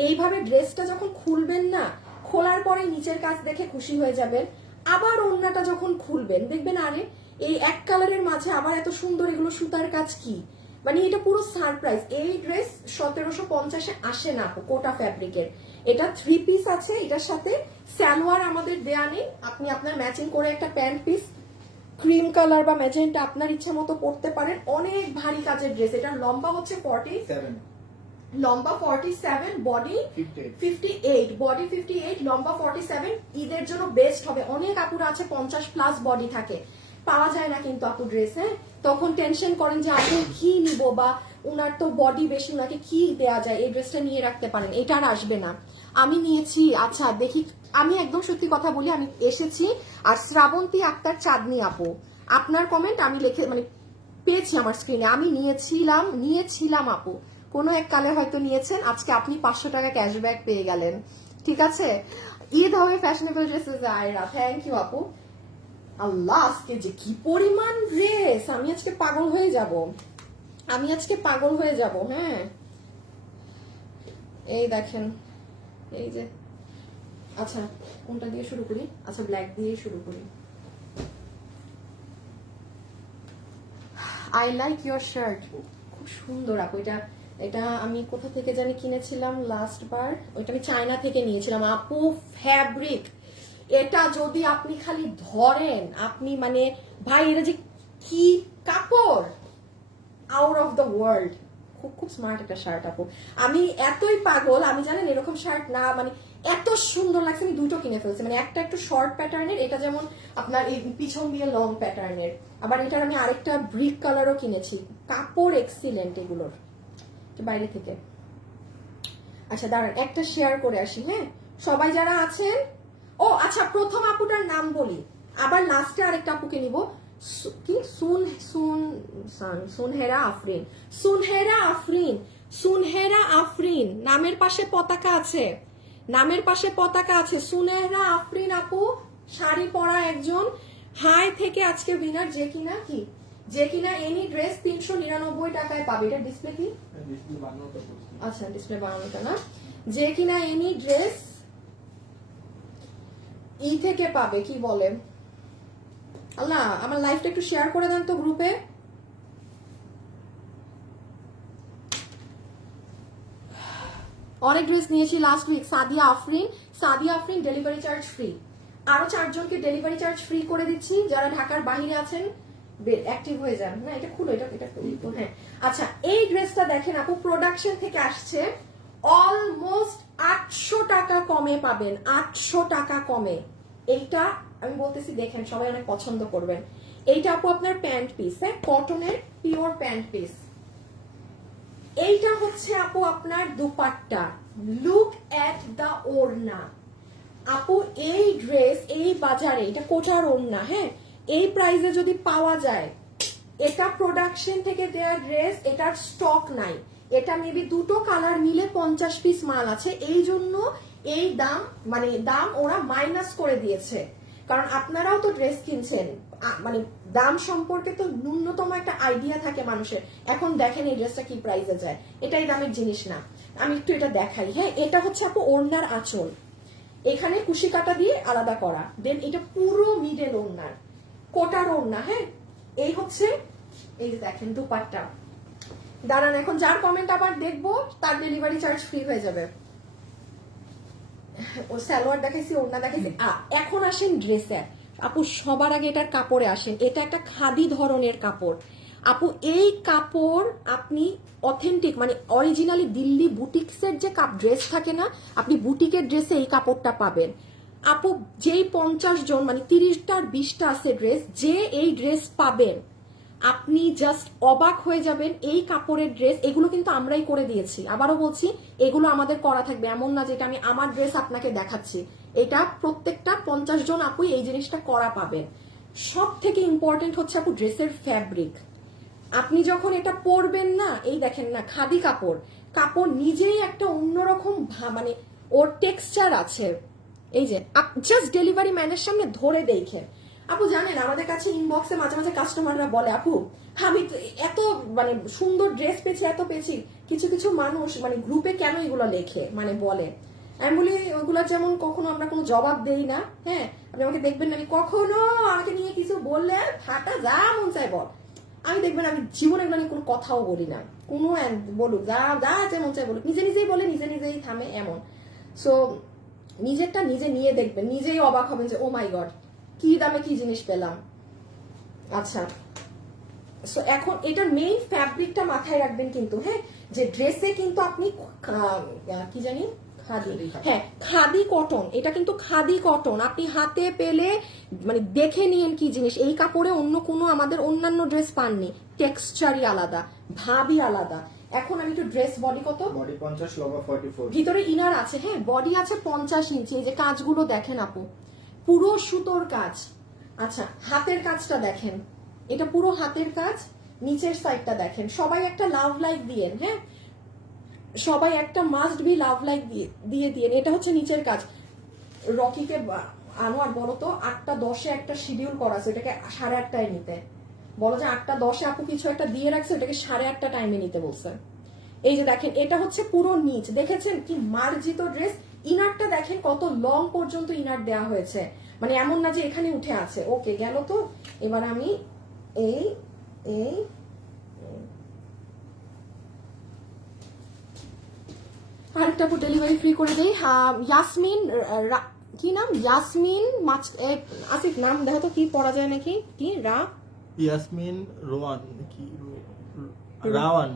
এইভাবে ড্রেসটা যখন খুলবেন না, খোলার পরে নিচের কাজ দেখে খুশি হয়ে যাবেন। আবার ওড়নাটা যখন খুলবেন দেখবেন আরে এই এক কালারের মাঝে আবার এত সুন্দর এগুলো সুতার কাজ, কি মানে এটা পুরো সারপ্রাইজ। এই ড্রেস 1750-এ আসে না আপু, কোটা ফ্যাব্রিকের। এটা 3 পিস আছে, এটার সাথে সালোয়ার আমাদের দেয়া নেই। আপনি আপনার ম্যাচিং করে একটা প্যান্ট পিস ক্রিম কালার বা ম্যাজেন্টা আপনার ইচ্ছা মতো পরতে পারেন। অনেক ভারী কাজের ড্রেস। এটার লম্বা হচ্ছে 47, লম্বা 47, বডি 58, বডি 58, লম্বা 47। ঈদের জন্য বেস্ট হবে। অনেক আপুরা আছে 50+ বডি থাকে, পাওয়া যায় না কিন্তু আপু ড্রেস। হ্যাঁ, তখন টেনশন করেন যে আপু কি নিব, বা উনার তো বডি বেশি, উনাকে কি দেয়া যায়। এই ড্রেসটা নিয়ে রাখতে পারেন, এটা আর আসবে না। আমি নিয়েছি, আচ্ছা দেখি, আমি একদম সত্যি কথা বলি, আমি এসেছি। আর শ্রাবন্তী আক্তার চাঁদনি আপু, আপনার কমেন্ট আমি লিখে মানে পেয়েছি আমার স্ক্রিনে। আমি নিয়েছিলাম আপু, কোনো এক কালে হয়তো নিয়েছেন, আজকে আপনি 500 টাকা ক্যাশব্যাক পেয়ে গেলেন, ঠিক আছে? ঈদ হবে fashionable dresses Ayra, thank you আপু। আল্লাহ, আজকে যে কি পরিমাণ ড্রেস, আমি আজকে পাগল হয়ে যাব, হ্যাঁ, এই দেখেন, এই যে। আচ্ছা, কোনটা দিয়ে শুরু করি? আচ্ছা, ব্ল্যাক দিয়ে শুরু করি। আই লাইক ইউর শার্ট, খুব সুন্দর আপু। এটা আমি কোথা থেকে জানি কিনেছিলাম লাস্ট বার, ওইটা আমি চায়না থেকে নিয়েছিলাম আপু। ফ্যাব্রিক এটা যদি আপনি খালি ধরেন, আপনি মানে ভাই, এটা যে কি কাপড়, আউট অফ দ্য ওয়ার্ল্ড। খুব স্মার্ট একটা শার্ট আপু। আমি এতই পাগল, আমি জানেন এরকম শার্ট না মানে এত সুন্দর লাগছে, আমি দুটো কিনে ফেলছি। মানে একটা একটু শর্ট প্যাটার্নের, এটা যেমন আপনার এই পিছন দিয়ে লং প্যাটার্নের, আবার এটার আমি আরেকটা ব্রিক কালারও কিনেছি। কাপড় এক্সিলেন্ট এগুলোর, বাইরে থেকে। আচ্ছা দাঁড়ান, একটা শেয়ার করে আসি। হ্যাঁ, সবাই যারা আছেন, ও আচ্ছা, প্রথম আপুটার নাম বলি, আবার লাস্টে আরেকটা আপুকে নিব। কি সুনহেরা আফরিন, নামের পাশে পতাকা আছে, সুনহেরা আফরিন আপু, শাড়ি পরা একজন। হাই থেকে আজকে উইনার, যে কিনা এনি ড্রেস 399 টাকায় পাবে। এটা ডিসপ্লে কি? আচ্ছা, ডিসপ্লে বানানোটা না। যে কিনা এনি ড্রেস থেকে পাবে, কি বলে আল্লাহ, আমার লাইফটা একটু শেয়ার করে দেন তো গ্রুপে। অনেক ড্রেস নিয়েছি last week. Sadia Afrin delivery charge free. আরো 4 জনকে ডেলিভারি চার্জ ফ্রি করে দিচ্ছি, যারা ঢাকার বাইরে আছেন অ্যাক্টিভ হয়ে যান। না, এটা খুলো, এটা হ্যাঁ। আচ্ছা, এই ড্রেসটা দেখেন আপু, প্রোডাকশন থেকে আসছে, অলমোস্ট টাকা কমে পাবেন, 800 টাকা কমে। এইটা আমি বলতেছি দেখেন, সবাই অনেক পছন্দ করবেন। এইটা আপু আপনার প্যান্ট পিস, হ্যাঁ, কটনের পিওর প্যান্ট পিস। এইটা হচ্ছে আপু আপনার দুপাট্টা। লুক এট দা ওড়না আপু, এই ড্রেস এই বাজারে, এটা কোটার ওড়না, হ্যাঁ, এই প্রাইসে যদি পাওয়া যায়, এটা প্রোডাকশন থেকে দেয়া ড্রেস, এটার স্টক নাই। এটা মেবি দুটো কালার মিলে 50 পিস মাল আছে, এই জন্য এই দাম, মানে দাম ওরা মাইনাস করে দিয়েছে। কারণ আপনারাও তো ড্রেস কিনছেন, মানে দাম সম্পর্কে তো ন্যূনতম একটা আইডিয়া থাকে মানুষের। এখন দেখেন এই ড্রেসটা কি প্রাইসে যায়, এটাই দামের জিনিস না। আমি একটু এটা দেখাই, হ্যাঁ, এটা হচ্ছে আপু ওড়নার আঁচল, এখানে কুশি কাটা দিয়ে আলাদা করা, দেন এটা পুরো মিডল ওড়নার, কোটার ওড়না, হ্যাঁ। এই হচ্ছে, এই যে দেখেন দুপাট্টা। দাঁড়ান, এখন যার কমেন্ট আবার দেখবো তার ডেলিভারি চার্জ ফ্রি হয়ে যাবে। ও সালোয়ার দেখাইছি, ওড়না দেখাইছি। এখন আসেন ড্রেসে আপু, সবার আগে এটার কাপড়ে আসেন। এটা একটা খাদি ধরনের কাপড় আপু, এই কাপড় আপনি অথেন্টিক, মানে অরিজিনালি দিল্লি বুটিক্সের যে ড্রেস থাকে না, আপনি বুটিকের ড্রেসে এই কাপড়টা পাবেন আপু। যেই 50 জন, মানে 30টার 20টা আছে ড্রেস, যে এই ড্রেস পাবেন আপনি জাস্ট অবাক হয়ে যাবেন। এই কাপড়ের ড্রেস, এগুলো কিন্তু আমরাই করে দিয়েছি, আবারও বলছি এগুলো আমাদের করা থাকবে, এমন না যেটা আমি আমার ড্রেস আপনাকে দেখাচ্ছি। এটা প্রত্যেকটা 50 জন আপুই এই জিনিসটা করা পাবেন। সব থেকে ইম্পর্টেন্ট হচ্ছে আপু ড্রেসের ফ্যাব্রিক। আপনি যখন এটা পরবেন না, এই দেখেন না, খাদি কাপড়, কাপড় নিজেই একটা অন্যরকম মানে ওর টেক্সচার আছে। এই যে জাস্ট ডেলিভারি ম্যানের সামনে ধরে দেখেন আপু। জানেন আমাদের কাছে ইনবক্সে মাঝে মাঝে কাস্টমাররা বলে, আপু আমি এত মানে সুন্দর ড্রেস পেয়েছি, এত পেয়েছি। কিছু কিছু মানুষ মানে গ্রুপে কেন এগুলো লেখে, মানে বলে, আমি বলি ওগুলো যেমন কখনো আমরা কোনো জবাব দেই না, হ্যাঁ। আপনি আমাকে দেখবেন না আমি কখনো আমাকে নিয়ে কিছু বললে ফাটা যা মন চাই বল, আমি দেখবেন আমি জীবনে এগুলো নিয়ে কোনো কথাও বলি না। কোনো বলুক, যা যা আছে মন চাই বলুক, নিজে নিজেই বলে, নিজে নিজেই থামে, এমন। সো নিজেরটা নিজে নিয়ে দেখবেন, নিজেই অবাক হবেন যে ও মাই গড, কি দামে কি জিনিস পেলাম। আচ্ছা, সো এখন এটার মেইন ফ্যাব্রিকটা মাথায় রাখবেন কিন্তু, হ্যাঁ, যে ড্রেসে কিন্তু আপনি কি জানি খাদি, হ্যাঁ, খাদি কটন, এটা কিন্তু খাদি কটন। আপনি হাতে পেলে মানে দেখে নিয়েন কি জিনিস। এই কাপড়ে অন্য কোনো আমাদের অন্যান্য ড্রেস পাননি, টেক্সচারই আলাদা, ভাবই আলাদা। এখন আমি একটু ড্রেস, বডি কত? বডি 50, লম্বা 44, ভিতরে ইনার আছে, হ্যাঁ, বডি আছে 50 ইঞ্চি। এই যে কাজগুলো দেখেন আপু, পুরো সুতোর কাজ। আচ্ছা, হাতের কাজটা দেখেন, এটা পুরো হাতের কাজ। নিচের সাইডটা দেখেন, সবাই একটা লাভ লাইক দিয়েন, হ্যাঁ, সবাই একটা মাস্ট বি লাভ লাইক দিয়ে দিয়েন। এটা হচ্ছে নিচের কাজ। রকিকে আনো আর বলো তো 8টা 10-এ একটা শিডিউল করা আছে, এটাকে 8:30টায় নিতে বলো, যে 8টা 10-এ আপু কিছু একটা দিয়ে রাখছে, এটাকে 8:30টা টাইমে নিতে বলছে। এই যে দেখেন, এটা হচ্ছে পুরো নিচ, দেখেছেন কি মার্জিত ড্রেস। ইনারটা দেখেন কত লং পর্যন্ত ইনার দেওয়া হয়েছে, মানে এমন না যে এখানে উঠে আছে। ওকে, গেল তো। এবার আমি এই এই আরেকটা ডেলিভারি ফ্রি করে দিই। ইয়াসমিন, কি নাম? ইয়াসমিন আসিফ নাম দেখো তো, কি পড়া যায় নাকি, কি ইয়াসমিন রোয়ান, কি রাওয়ান,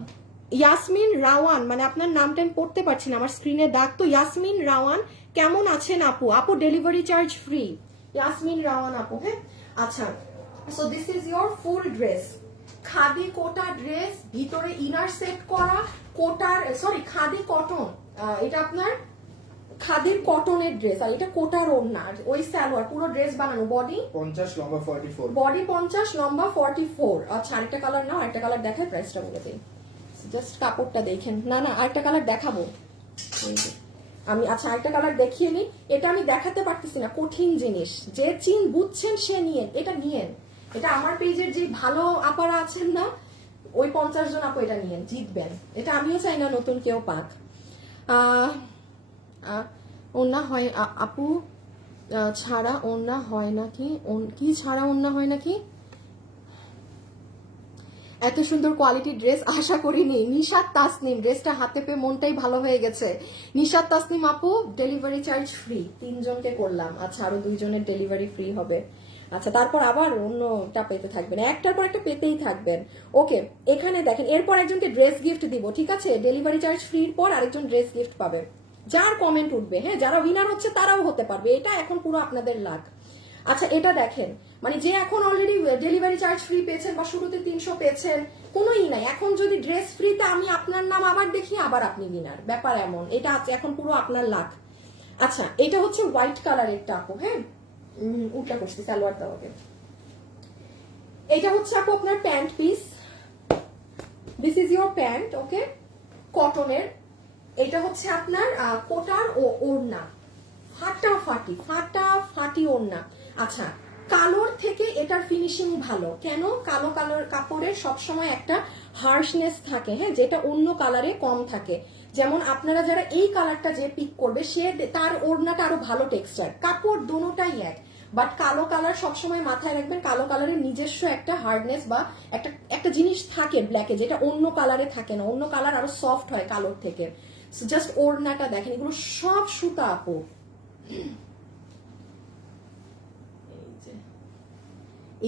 ইয়াসমিন রাওয়ান, মানে আপনার নামটা আমি পড়তে পারছি না, আমার স্ক্রিনে দাগ তো। ইয়াসমিন রাওয়ান, কেমন আছেন আপু? আপু delivery charge free, Yasmin Rawan আপু, হ্যাঁ। আচ্ছা, so this is your full dress, khadi Kota dress, ভিতরে ইনার সেট করা, কোটার, সরি খাদি কটন, এটা আপনার খাদির কটনের ড্রেস, আর এটা কোটার ওড়না, ওই সালোয়ার, পুরো ড্রেস বানানো। বডি 50, লম্বা 44, বডি 50, লম্বা 44। আচ্ছা, আরেকটা কালার নাও, আরেকটা কালার দেখায়, প্রাইসটা বলে দিই। জাস্ট কাপড়টা দেখেন, না না আরেকটা কালার দেখাবো আমি। আচ্ছা, আরেকটা কালার দেখিয়ে নি, এটা আমি দেখাতে পারতেছি না, কঠিন জিনিস, যে বুঝছেন সে নিয়েন, এটা নিয়েন। এটা আমার পেজের যে ভালো আপারা আছেন না, ওই 50 জন আপু এটা নিয়েন, জিতবেন। এটা আমিও চাই না নতুন কেউ পাক। ওন্না হয় আপু ছাড়া ওন্না হয় নাকি? কি ছাড়া ওন্না হয় নাকি? এত সুন্দর কোয়ালিটির ড্রেস আশা করিনি। নিশাত তাসনিম, ড্রেসটা হাতে পেয়ে মনটাই ভালো হয়ে গেছে। নিশাত তাসনিম আপু ডেলিভারি চার্জ ফ্রি, 3 জনকে করলাম। আচ্ছা, আরো 2 জনের ডেলিভারি ফ্রি হবে। আচ্ছা, তারপর আবার অন্যটা পেতে থাকবেন, একটার পর একটা পেতেই থাকবেন। ওকে, এখানে দেখেন, এরপর একজনকে ড্রেস গিফট দিব, ঠিক আছে? ডেলিভারি চার্জ ফ্রির পর আরেকজন ড্রেস গিফট পাবে। যার কমেন্ট উঠবে, হ্যাঁ, যারা উইনার হচ্ছে তারাও হতে পারবে, এটা এখন পুরো আপনাদের লাক। আচ্ছা এটা দেখেন, মানে যে এখন অলরেডি ডেলিভারি চার্জ ফ্রি পেয়েছেন বা শুরুতে 300 পেয়েছেন, কোনোই নাই, এখন যদি ড্রেস ফ্রিতে আমি আপনার নাম আবার দেখি, আবার আপনি উইনার, ব্যাপার এমন, এটা আছে এখন পুরো আপনার লাক। আচ্ছা এটা হচ্ছে হোয়াইট কালারের আপু, হ্যাঁ, উল্টা করছি, সালোয়ার দাও আগে। এটা হচ্ছে আপু আপনার pant piece, this is your pant, okay, কটনের। এটা হচ্ছে আপনার কোটার ও ওড়না, ফাটাফাটি ওড়না। আচ্ছা কালোর থেকে এটার ফিনিশিং ভালো, কেন? কালো কালার কাপড়ের সবসময় একটা হার্শনেস থাকে, হ্যাঁ, যেটা অন্য কালারে কম থাকে। যেমন আপনারা যারা এই কালারটা যে পিক করবে, সে তার ওড়নাটা আরো ভালো টেক্সচার, কাপড় দোনোটাই এক, বাট কালো কালার সবসময় মাথায় রাখবেন, কালো কালারের নিজস্ব একটা হার্ডনেস বা একটা জিনিস থাকে ব্ল্যাকে, যেটা অন্য কালারে থাকে না, অন্য কালার আরো সফট হয় কালোর থেকে। জাস্ট ওড়নাটা দেখেন, এগুলো সব সুতা আপু।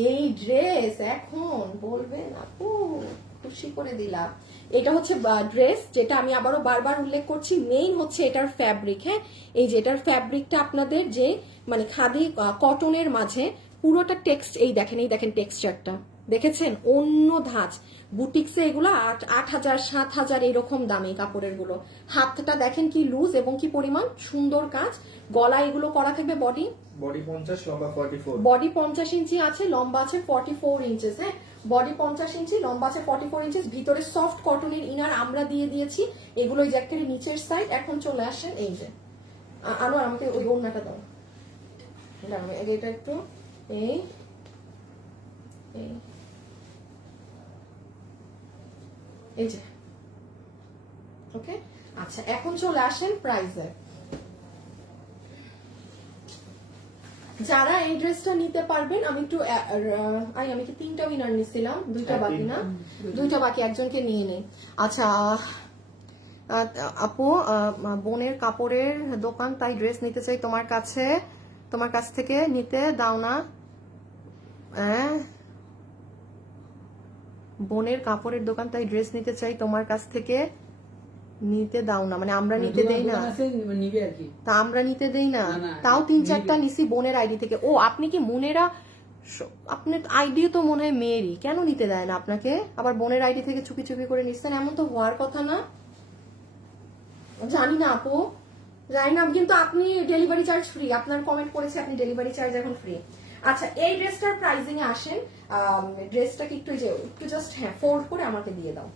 এই ড্রেস এখন বলবেন আপু খুশি করে দিলাম। এটা হচ্ছে ড্রেস, যেটা আমি আবারও বারবার উল্লেখ করছি, মেইন হচ্ছে এটার ফ্যাব্রিক, হ্যাঁ, এই যে এটার ফ্যাব্রিকটা আপনাদের যে মানে খাদি কটনের মাঝে পুরোটা টেক্সট, এই দেখেন টেক্সচারটা দেখেছেন, অন্য ধাঁচ, বুটিক্সে এগুলো 8,000 7,000 এরকম দাম এই কাপড়ের গুলো। হাতটা দেখেন কি লুজ এবং কি পরিমাণ সুন্দর কাজ, গলা এগুলো করা থাকবে, বডি 50 লম্বা 44, বডি 50 ইঞ্চি আছে, লম্বা আছে 44 ইঞ্চেস, হ্যাঁ, বডি 50 ইঞ্চি, লম্বা আছে 44 ইঞ্চেস, ভিতরে সফট কটনের ইনার আমরা দিয়ে দিয়েছি, এগুলো এই জ্যাকেটের নিচের সাইড। এখন চলে আসেন এই যে আরো আমাকে ওই ওড়নাটা দাও, এটা একটু এই এই যে, ওকে। আচ্ছা এখন চলে আসেন প্রাইসে। যারা এই ড্রেসটা নিতে পারবেন, আমি একটু আমি কি 3টা উইনার নিছিলাম, 2টা বাকি না, 2টা বাকি, একজনকে নিয়ে নেই। আচ্ছা আপু বোনের কাপড়ের দোকান, তাই ড্রেস নিতে চাই তোমার কাছ থেকে নিতে দাও না? বোনের কাপড়ের দোকান, তাই ড্রেস নিতে চাই তোমার কাছ থেকে নিতে দাও না, মানে আমরা নিতে দেই না, তা আমরা নিতে দেই না, তাও 3-4টা নিছি বোনের আইডি থেকে। ও আপনি কি মুনেরা, আপনার আইডি তো মনে হয় মেয়েরই, কেন নিতে দেয় না আপনাকে? আবার বোনের আইডি থেকে চুপি চুপি করে নিচ্ছেন, এমন তো হওয়ার কথা না। জানি না আপু, জানি না, কিন্তু আপনি ডেলিভারি চার্জ ফ্রি, আপনার কমেন্ট করেছে আপনি ডেলিভারি চার্জ এখন ফ্রি। আচ্ছা এই ড্রেসটার প্রাইসিং এ আসেন, ড্রেসটাকে একটু জাস্ট হ্যাঁ ফোল্ড করে আমাকে দিয়ে দাও।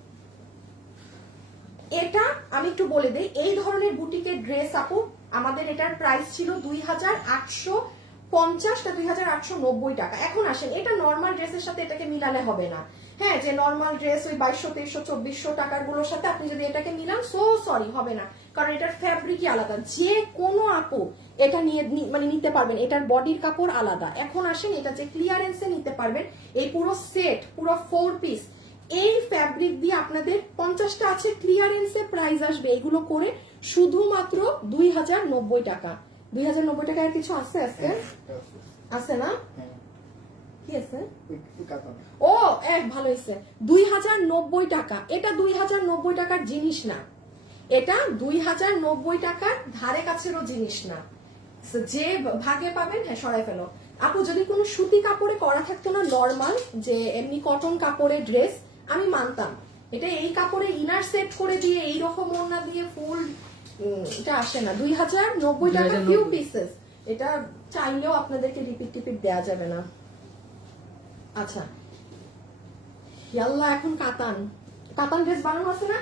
এটা আমি একটু বলে দেই, এই ধরনের বুটিকের ড্রেস আপু আমাদের এটার প্রাইস ছিল 2,850 টা 2,890 টাকা। এখন আসেন, এটা নর্মাল ড্রেসের সাথে এটাকে মিলালে হবে না, হ্যাঁ, যে নর্মাল ড্রেস ওই 2200 2300 2400 টাকার গুলোর সাথে আপনি যদি এটাকে মিলান, সরি হবে না, কারণ এটার ফ্যাব্রিকই আলাদা। যে কোনো আপু এটা নিয়ে মানে নিতে পারবেন, এটার বডির কাপড় আলাদা। এখন আসেন, এটা যে ক্লিয়ারেন্সে নিতে পারবেন, এই পুরো সেট, পুরো 4 পিস এই ফ্যাব্রিক দিয়ে আপনাদের 50টা আছে, ক্লিয়ারেন্সে প্রাইস আসবে এগুলো করে শুধুমাত্র 2,090 টাকা। 2,090 টাকা আর কিছু আছে আজকে? আছে না? কি আছে? ও ভালো হয়েছে, 2,090 টাকা। এটা 2,090 টাকার জিনিস না, এটা 2,090 টাকার ধারে কাছেরও জিনিস না, যে ভাগে পাবেন। হ্যাঁ সরাই ফেলো আপু, যদি কোনো সুতি কাপড়ে করা থাকতো না, নর্মাল যে এমনি কটন কাপড়ের ড্রেস, আমি মানতাম। এটা এই কাপড়ে ইনার সেট করে দিয়ে এইরকম ওড়না দিয়ে ফুল, এটা আসে না। 2,090 টাকা ফিউ পিসেস, এটা চাইলেও আপনাদেরকে রিপিট দেওয়া যাবে না। আচ্ছা ইয়াল্লা, এখন কাতান ড্রেস বানানো আছে না,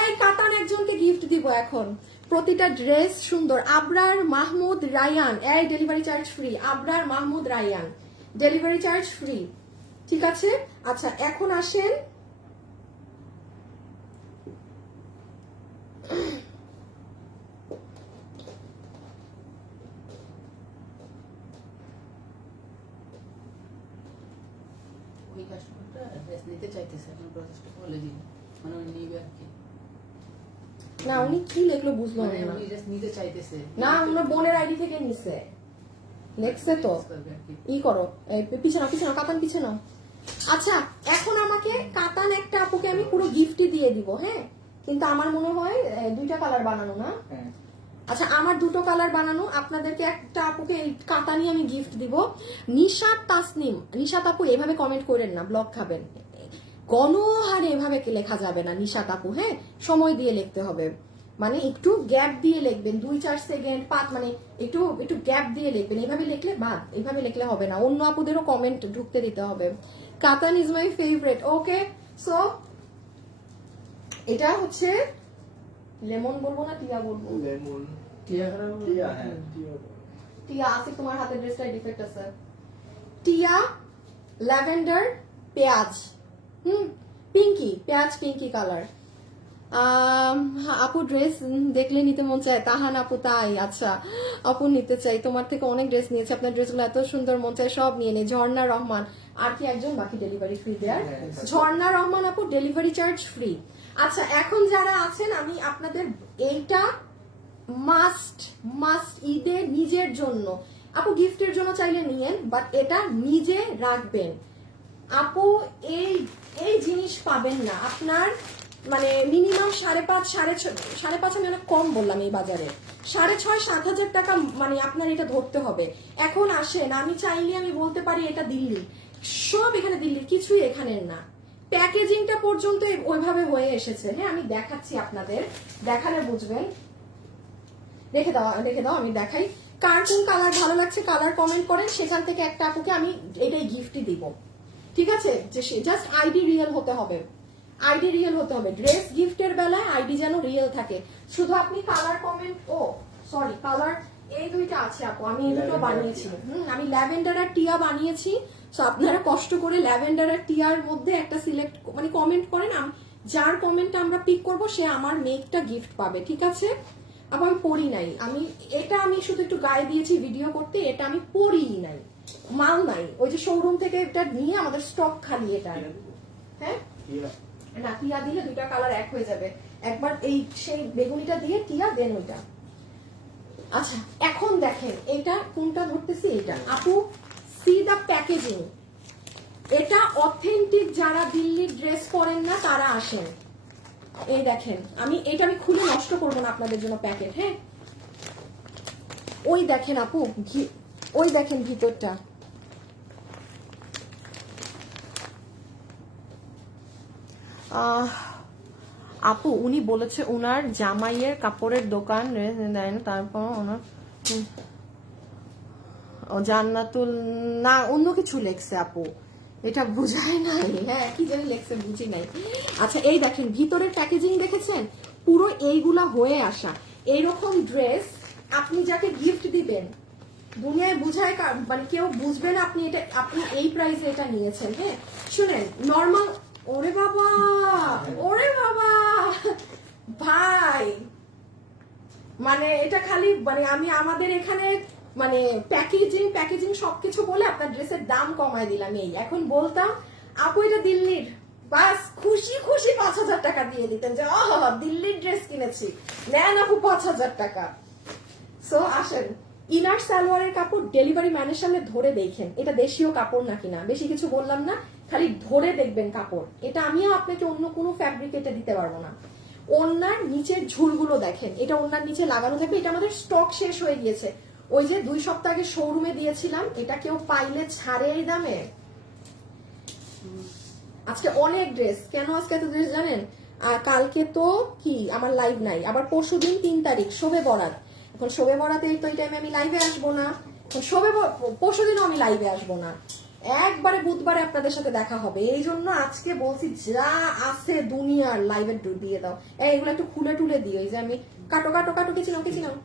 এই কাতান একজনকে গিফট দিব এখন। প্রতিটা ড্রেস সুন্দর। আবরার মাহমুদ রায়ান, এই delivery charge free. Abrar Mahmud Rayan, delivery charge free, ঠিক আছে। আচ্ছা এখন আসেন, না উনি কি লিখলো বুঝলো না, না উনার বোনের আইডি থেকে নিছে, লেখছে তো ই করো, পিছনে কাতান পিছনে। আচ্ছা এখন আমাকে কাতান একটা আপুকে আমি পুরো গিফটই দিয়ে দিব, হ্যাঁ, কিন্তু আমার মনে হয় 2টা কালার বানানো না, আচ্ছা আমার দুটো কালার বানানো, আপনাদেরকে একটা আপুকে এই কাতা নিয়ে আমি গিফট দিব। নিশাত তাসনিম, নিশাত আপু এভাবে কমেন্ট করেন না, ব্লক খাবেন। গণহারে এভাবে লেখা যাবে না নিশাত আপু, হ্যাঁ সময় দিয়ে লিখতে হবে, মানে একটু গ্যাপ দিয়ে লিখবেন, 2-4 সেকেন্ড 5, মানে একটু একটু গ্যাপ দিয়ে লিখবেন। এভাবে লিখলে বাদ, এভাবে লিখলে হবে না, অন্য আপুদেরও কমেন্ট ঢুকতে দিতে হবে। কাতান is my favourite. Okay, so এটা হচ্ছে লেমন বলবো না টিয়া বলবো? লেমন টিয়া, হ্যাঁ। টিয়া আছে, তোমার হাতের ড্রেসটাই ডিফেক্ট আছে। টিয়া, ল্যাভেন্ডার, পেঁয়াজ, পিঙ্কি, পেঁয়াজ পিঙ্কি কালার। আপু ড্রেস দেখলে নিতে মন চায়। তাহান আপু, তাই? আচ্ছা আপু নিতে চাই, তোমার থেকে অনেক ড্রেস নিয়েছে, আপনার ড্রেসগুলো এত সুন্দর, মন চায় সব নিয়ে নে। ঝর্ণা রহমান, আর কি একজন বাকি ডেলিভারি ফ্রি দেয়ার? ঝর্ণা রহমান আপু ডেলিভারি চার্জ ফ্রি। আচ্ছা এখন যারা আছেন, আমি আপনাদের এইটা মাস্ট মাস্ট ঈদে নিজের জন্য, আপু গিফটের জন্য চাইলে নিয়েন, বাট এটা নিজে রাখবেন। আপু এই এই জিনিস পাবেন না আপনার, মানে মিনিমাম 5.5 আমি অনেক কম বললাম এই বাজারে, 6,500-7,000 টাকা মানে আপনার এটা ধরতে হবে। এখন আসেন, আমি চাইলে আমি বলতে পারি এটা দিল্লি, সব এখানে দিল্লির, কিছুই এখানের না। প্যাকেজিংটা পর্যন্ত ওইভাবে হয়ে এসেছে। হ্যাঁ আমি দেখাচ্ছি আপনাদের, দেখালে বুঝবেন। রেখে দাও আমি দেখাই। কার কোন কালার ভালো লাগছে কালার কমেন্ট করেন, সেখান থেকে একটা আপুকে আমি এটাই গিফটই দিব, ঠিক আছে? যে জাস্ট আইডি রিয়েল হতে হবে, আইডি রিয়েল হতে হবে। ড্রেস গিফটের বেলায় আইডি যেন রিয়েল থাকে। শুধু আপনি কালার কমেন্ট, ও সরি কালার এই দুইটা আছে আপু, আমি এই দুটো বানিয়েছি। আমি ল্যাভেন্ডার আর টিয়া বানিয়েছি। সো আপনারা কষ্ট করে ল্যাভেন্ডার আর টিয়ার মধ্যে একটা সিলেক্ট মানে কমেন্ট করেন, যার কমেন্টটা আমরা পিক করব সে আমার মেকটা গিফট পাবে, ঠিক আছে? আবার আমি পরি নাই, আমি শুধু একটু গায়ে দিয়েছি ভিডিও করতে, এটা আমি পরি নাই, মাল নাই। ওই যে শোরুম থেকে এটা নিয়ে আমাদের স্টক খালি এটা, হ্যাঁ না টিয়া দিলে দুটা কালার এক হয়ে যাবে। একবার এই সেই বেগুনিটা দিয়ে টিয়া দেন ওইটা। আচ্ছা এখন দেখেন এটা কোনটা ধরতেছি, এটা আপু সি দা প্যাকেজিং, এটা অথেন্টিক, যারা দিল্লির ড্রেস পরেন না তারা আসেন। এই দেখেন, এটা আমি খুলে নষ্ট করবো না আপনাদের জন্য প্যাকেট, হ্যাঁ ওই দেখেন আপু, ওই দেখেন ভিতরটা, আপু উনি বলেছে উনার জামাইয়ের কাপড়ের দোকান দেন, তারপর ওনার জান্নাতুল না অন্য কিছু লেখছে আপু, এটা বুঝায় নাই, হ্যাঁ কি জানি লেখছে বুঝি নাই। আচ্ছা এই দেখেন ভিতরের প্যাকেজিং দেখেছেন, পুরো এইগুলা হয়ে আসা। এইরকম ড্রেস আপনি যাকে গিফট দিবেন, দুনিয়ায় বুঝায় মানে কেউ বুঝবে না আপনি এই প্রাইসে এটা নিয়েছেন। হ্যাঁ শুনেন নর্মাল, ওরে বাবা ভাই, মানে এটা খালি মানে আমি আমাদের এখানে মানে প্যাকেজিং সবকিছু বলে আপনার ড্রেসের দাম কমায় দিলাম। এই এখন বলতাম আপু এটা দিল্লির, বাস খুশি 5,000 টাকা দিয়ে দিতেন যে দিল্লির ড্রেস কিনেছি, নেন আপু 5,000 টাকা। সো আসেন, ইনার সালোয়ারের কাপড় ডেলিভারি ম্যানের সামনে ধরে দেখেন এটা দেশীয় কাপড় নাকি না, বেশি কিছু বললাম না, খালি ধরে দেখবেন কাপড়। এটা আমিও আপনাকে অন্য কোনো ফ্যাব্রিকেটে দিতে পারবো না। ওনার নিচের ঝুলগুলো দেখেন, এটা ওনার নিচে লাগানো থাকবে। এটা আমাদের স্টক শেষ হয়ে গিয়েছে, ওই যে 2 সপ্তাহ আগে শোরুমে দিয়েছিলাম, এটা কেউ পাইলে ছাড়ে এই দামে। আজকে অনেক ড্রেস, কেন আজকে এত ড্রেস জানেন? আর কালকে তো কি আমার লাইভ নাই, আবার পরশুদিন 3 তারিখ শোবে বরাত। এখন শোবে বরাতে তো এই টাইমে আমি লাইভে আসবো না, পরশুদিনও আমি লাইভে আসবো না, একবারে বুধবারে আপনাদের সাথে দেখা হবে। এই জন্য আজকে বলছি যা আছে দুনিয়ার লাইভে দিয়ে দাও। এগুলো একটু খুলে টুলে দিও, এই যে আমি কাটো কিছু নাও।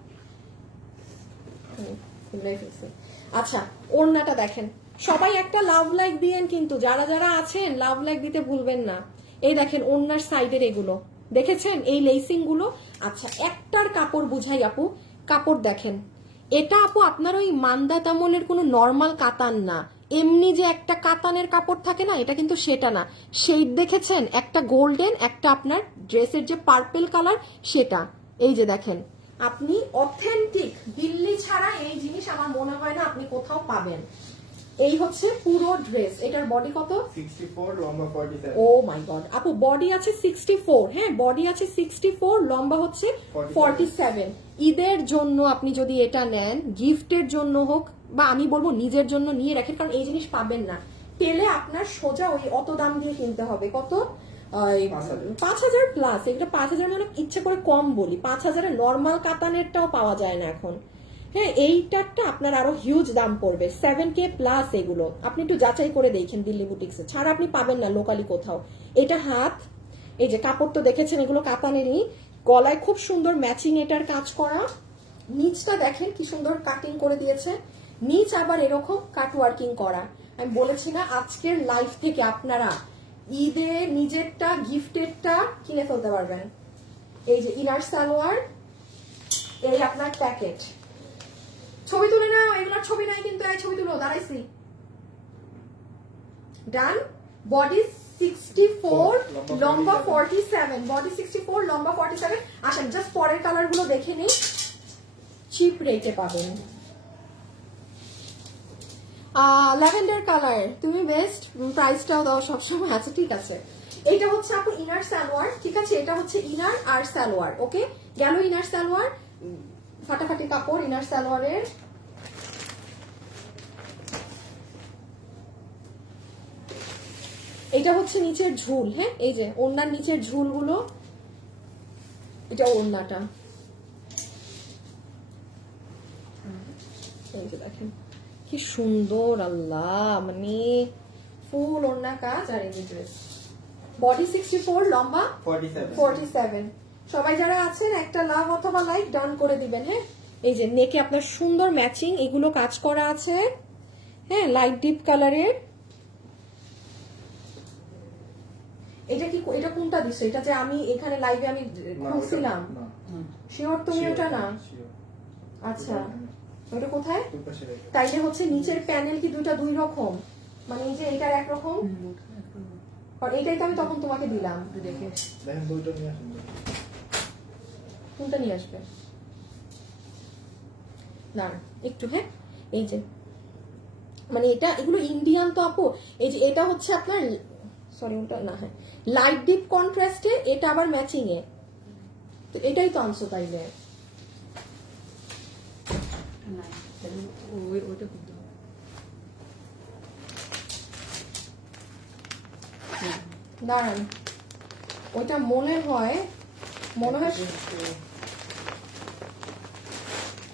আচ্ছা ওড়নাটা দেখেন, সবাই একটা লাভ লাইক দিয়েন কিন্তু, যারা আছেন লাভ লাইক দিতে ভুলবেন না। এই দেখেন ওড়নার সাইডের এগুলো দেখেছেন, এই লেসিং গুলো। আচ্ছা একটার কাপড় বুঝাই আপু, কাপড় দেখেন, এটা আপু আপনার ওই মান্দা তামলের কোনো নর্মাল কাতান না, এমনি যে একটা কাতানের কাপড় থাকে না, এটা কিন্তু সেটা না। শেড দেখেছেন, একটা গোল্ডেন, একটা আপনার ড্রেসের যে পার্পল কালার সেটা। এই যে দেখেন, আপনি অথেন্টিক দিল্লি ছাড়া এই জিনিস আমার মনে হয় না আপনি কোথাও পাবেন। এই হচ্ছে পুরো ড্রেস। এটার বডি কত? 64 লম্বা 47। ও মাই গড আপু, বডি আছে 64, হ্যাঁ বডি আছে 64, লম্বা হচ্ছে 47। ঈদের জন্য আপনি যদি এটা নেন, গিফটের জন্য হোক বা আমি বলবো নিজের জন্য নিয়ে রাখেন, কারণ এই জিনিস পাবেন না, পেলে আপনার সোজা ওই অত দাম দিয়ে কিনতে হবে। কত? 5000 প্লাস। এটা 5000 মানে ইচ্ছে করে কম বলি, 5000 নর্মাল কাতানেরটাও পাওয়া যায় না এখন। হ্যাঁ, এইটারটা আপনার আরো হিউজ দাম পড়বে, 7K প্লাস। এগুলো আপনি একটু যাচাই করে দেখেন দিল্লি বুটিক্সে, ছাড়া আপনি পাবেন না লোকালি কোথাও। এটা হাত, এই যে কাপড় তো দেখেছেন, এগুলো কাতানেরই। গলায় খুব সুন্দর ম্যাচিং এটার কাজ করা। নিচটা দেখেন কি সুন্দর কাটিং করে দিয়েছে, নিচ আবার এরকম কাট ওয়ার্কিং করা। আমি বলেছি না, আজকের লাইফ থেকে আপনারা ঈদে নিজেরটা গিফটেরটা কিনে ফেলতে পারবেন। এই যে ইনার সালোয়ার, এই আপনার প্যাকেট। ছবি তুলে নাও, এগুলোর ছবি নাই কিন্তু, এই ছবি তুলো, দাঁড়াইছি। ডান। বডি 64 লম্বা 47, বডি 64 লম্বা 47। আসেন জাস্ট পরের কালার গুলো দেখে নিই, চিপ রেটে পাবেন। ল্যাভেন্ডার কালার, তুমি বেস্ট, প্রাইসটাও দাও সবসময়। আচ্ছা ঠিক আছে, এটা হচ্ছে আপু ইনার সালোয়ার, ঠিক আছে, এটা হচ্ছে ইনার আর সালোয়ার। ওকে, গেল ইনার সালোয়ার, ফাটাফাটি কাপড় ইনার সালোয়ারের। এটা হচ্ছে নিচের ঝুল, হ্যাঁ এই যে ওড়নার নিচের ঝুলগুলো, এটা ওড়নাটা, এই যে দেখেন কি সুন্দর, আল্লাহ, মানে ফুল ওড়না কাজ। আর এই ড্রেস, বডি 64 লম্বা 47। সবাই যারা আছেন একটা লাভ অথবা লাইক ডান করে দিবেন। হ্যাঁ, এই যে নেকে আপনার সুন্দর ম্যাচিং এগুলো কাজ করা আছে, হ্যাঁ লাইট ডিপ কালারের। এটা কি, এটা কোনটা দিছো? এটা যে আমি এখানে লাইভে আমি খুলছিলাম, শিওর তুমি ওটা না? আচ্ছা, ওটা কোথায়? তাইলে হচ্ছে নিচের প্যানেল কি দুই রকম, মানে এই যে এটার একরকম, আর এইটাই তো আমি তখন তোমাকে দিলাম। কোনটা নিয়ে আসবে না একটু, হ্যাঁ এই যে মানে এটা, এগুলো ইন্ডিয়ান তো আপু। এই যে এটা হচ্ছে আপনার, সরি ওটা না, হ্যাঁ লাইট ডিপ কন্ট্রাস্টে, এটা আবার ম্যাচিং এ, তো এটাই তো আনছো তাইলে। দাঁড়ান, ওইটা মনে হয়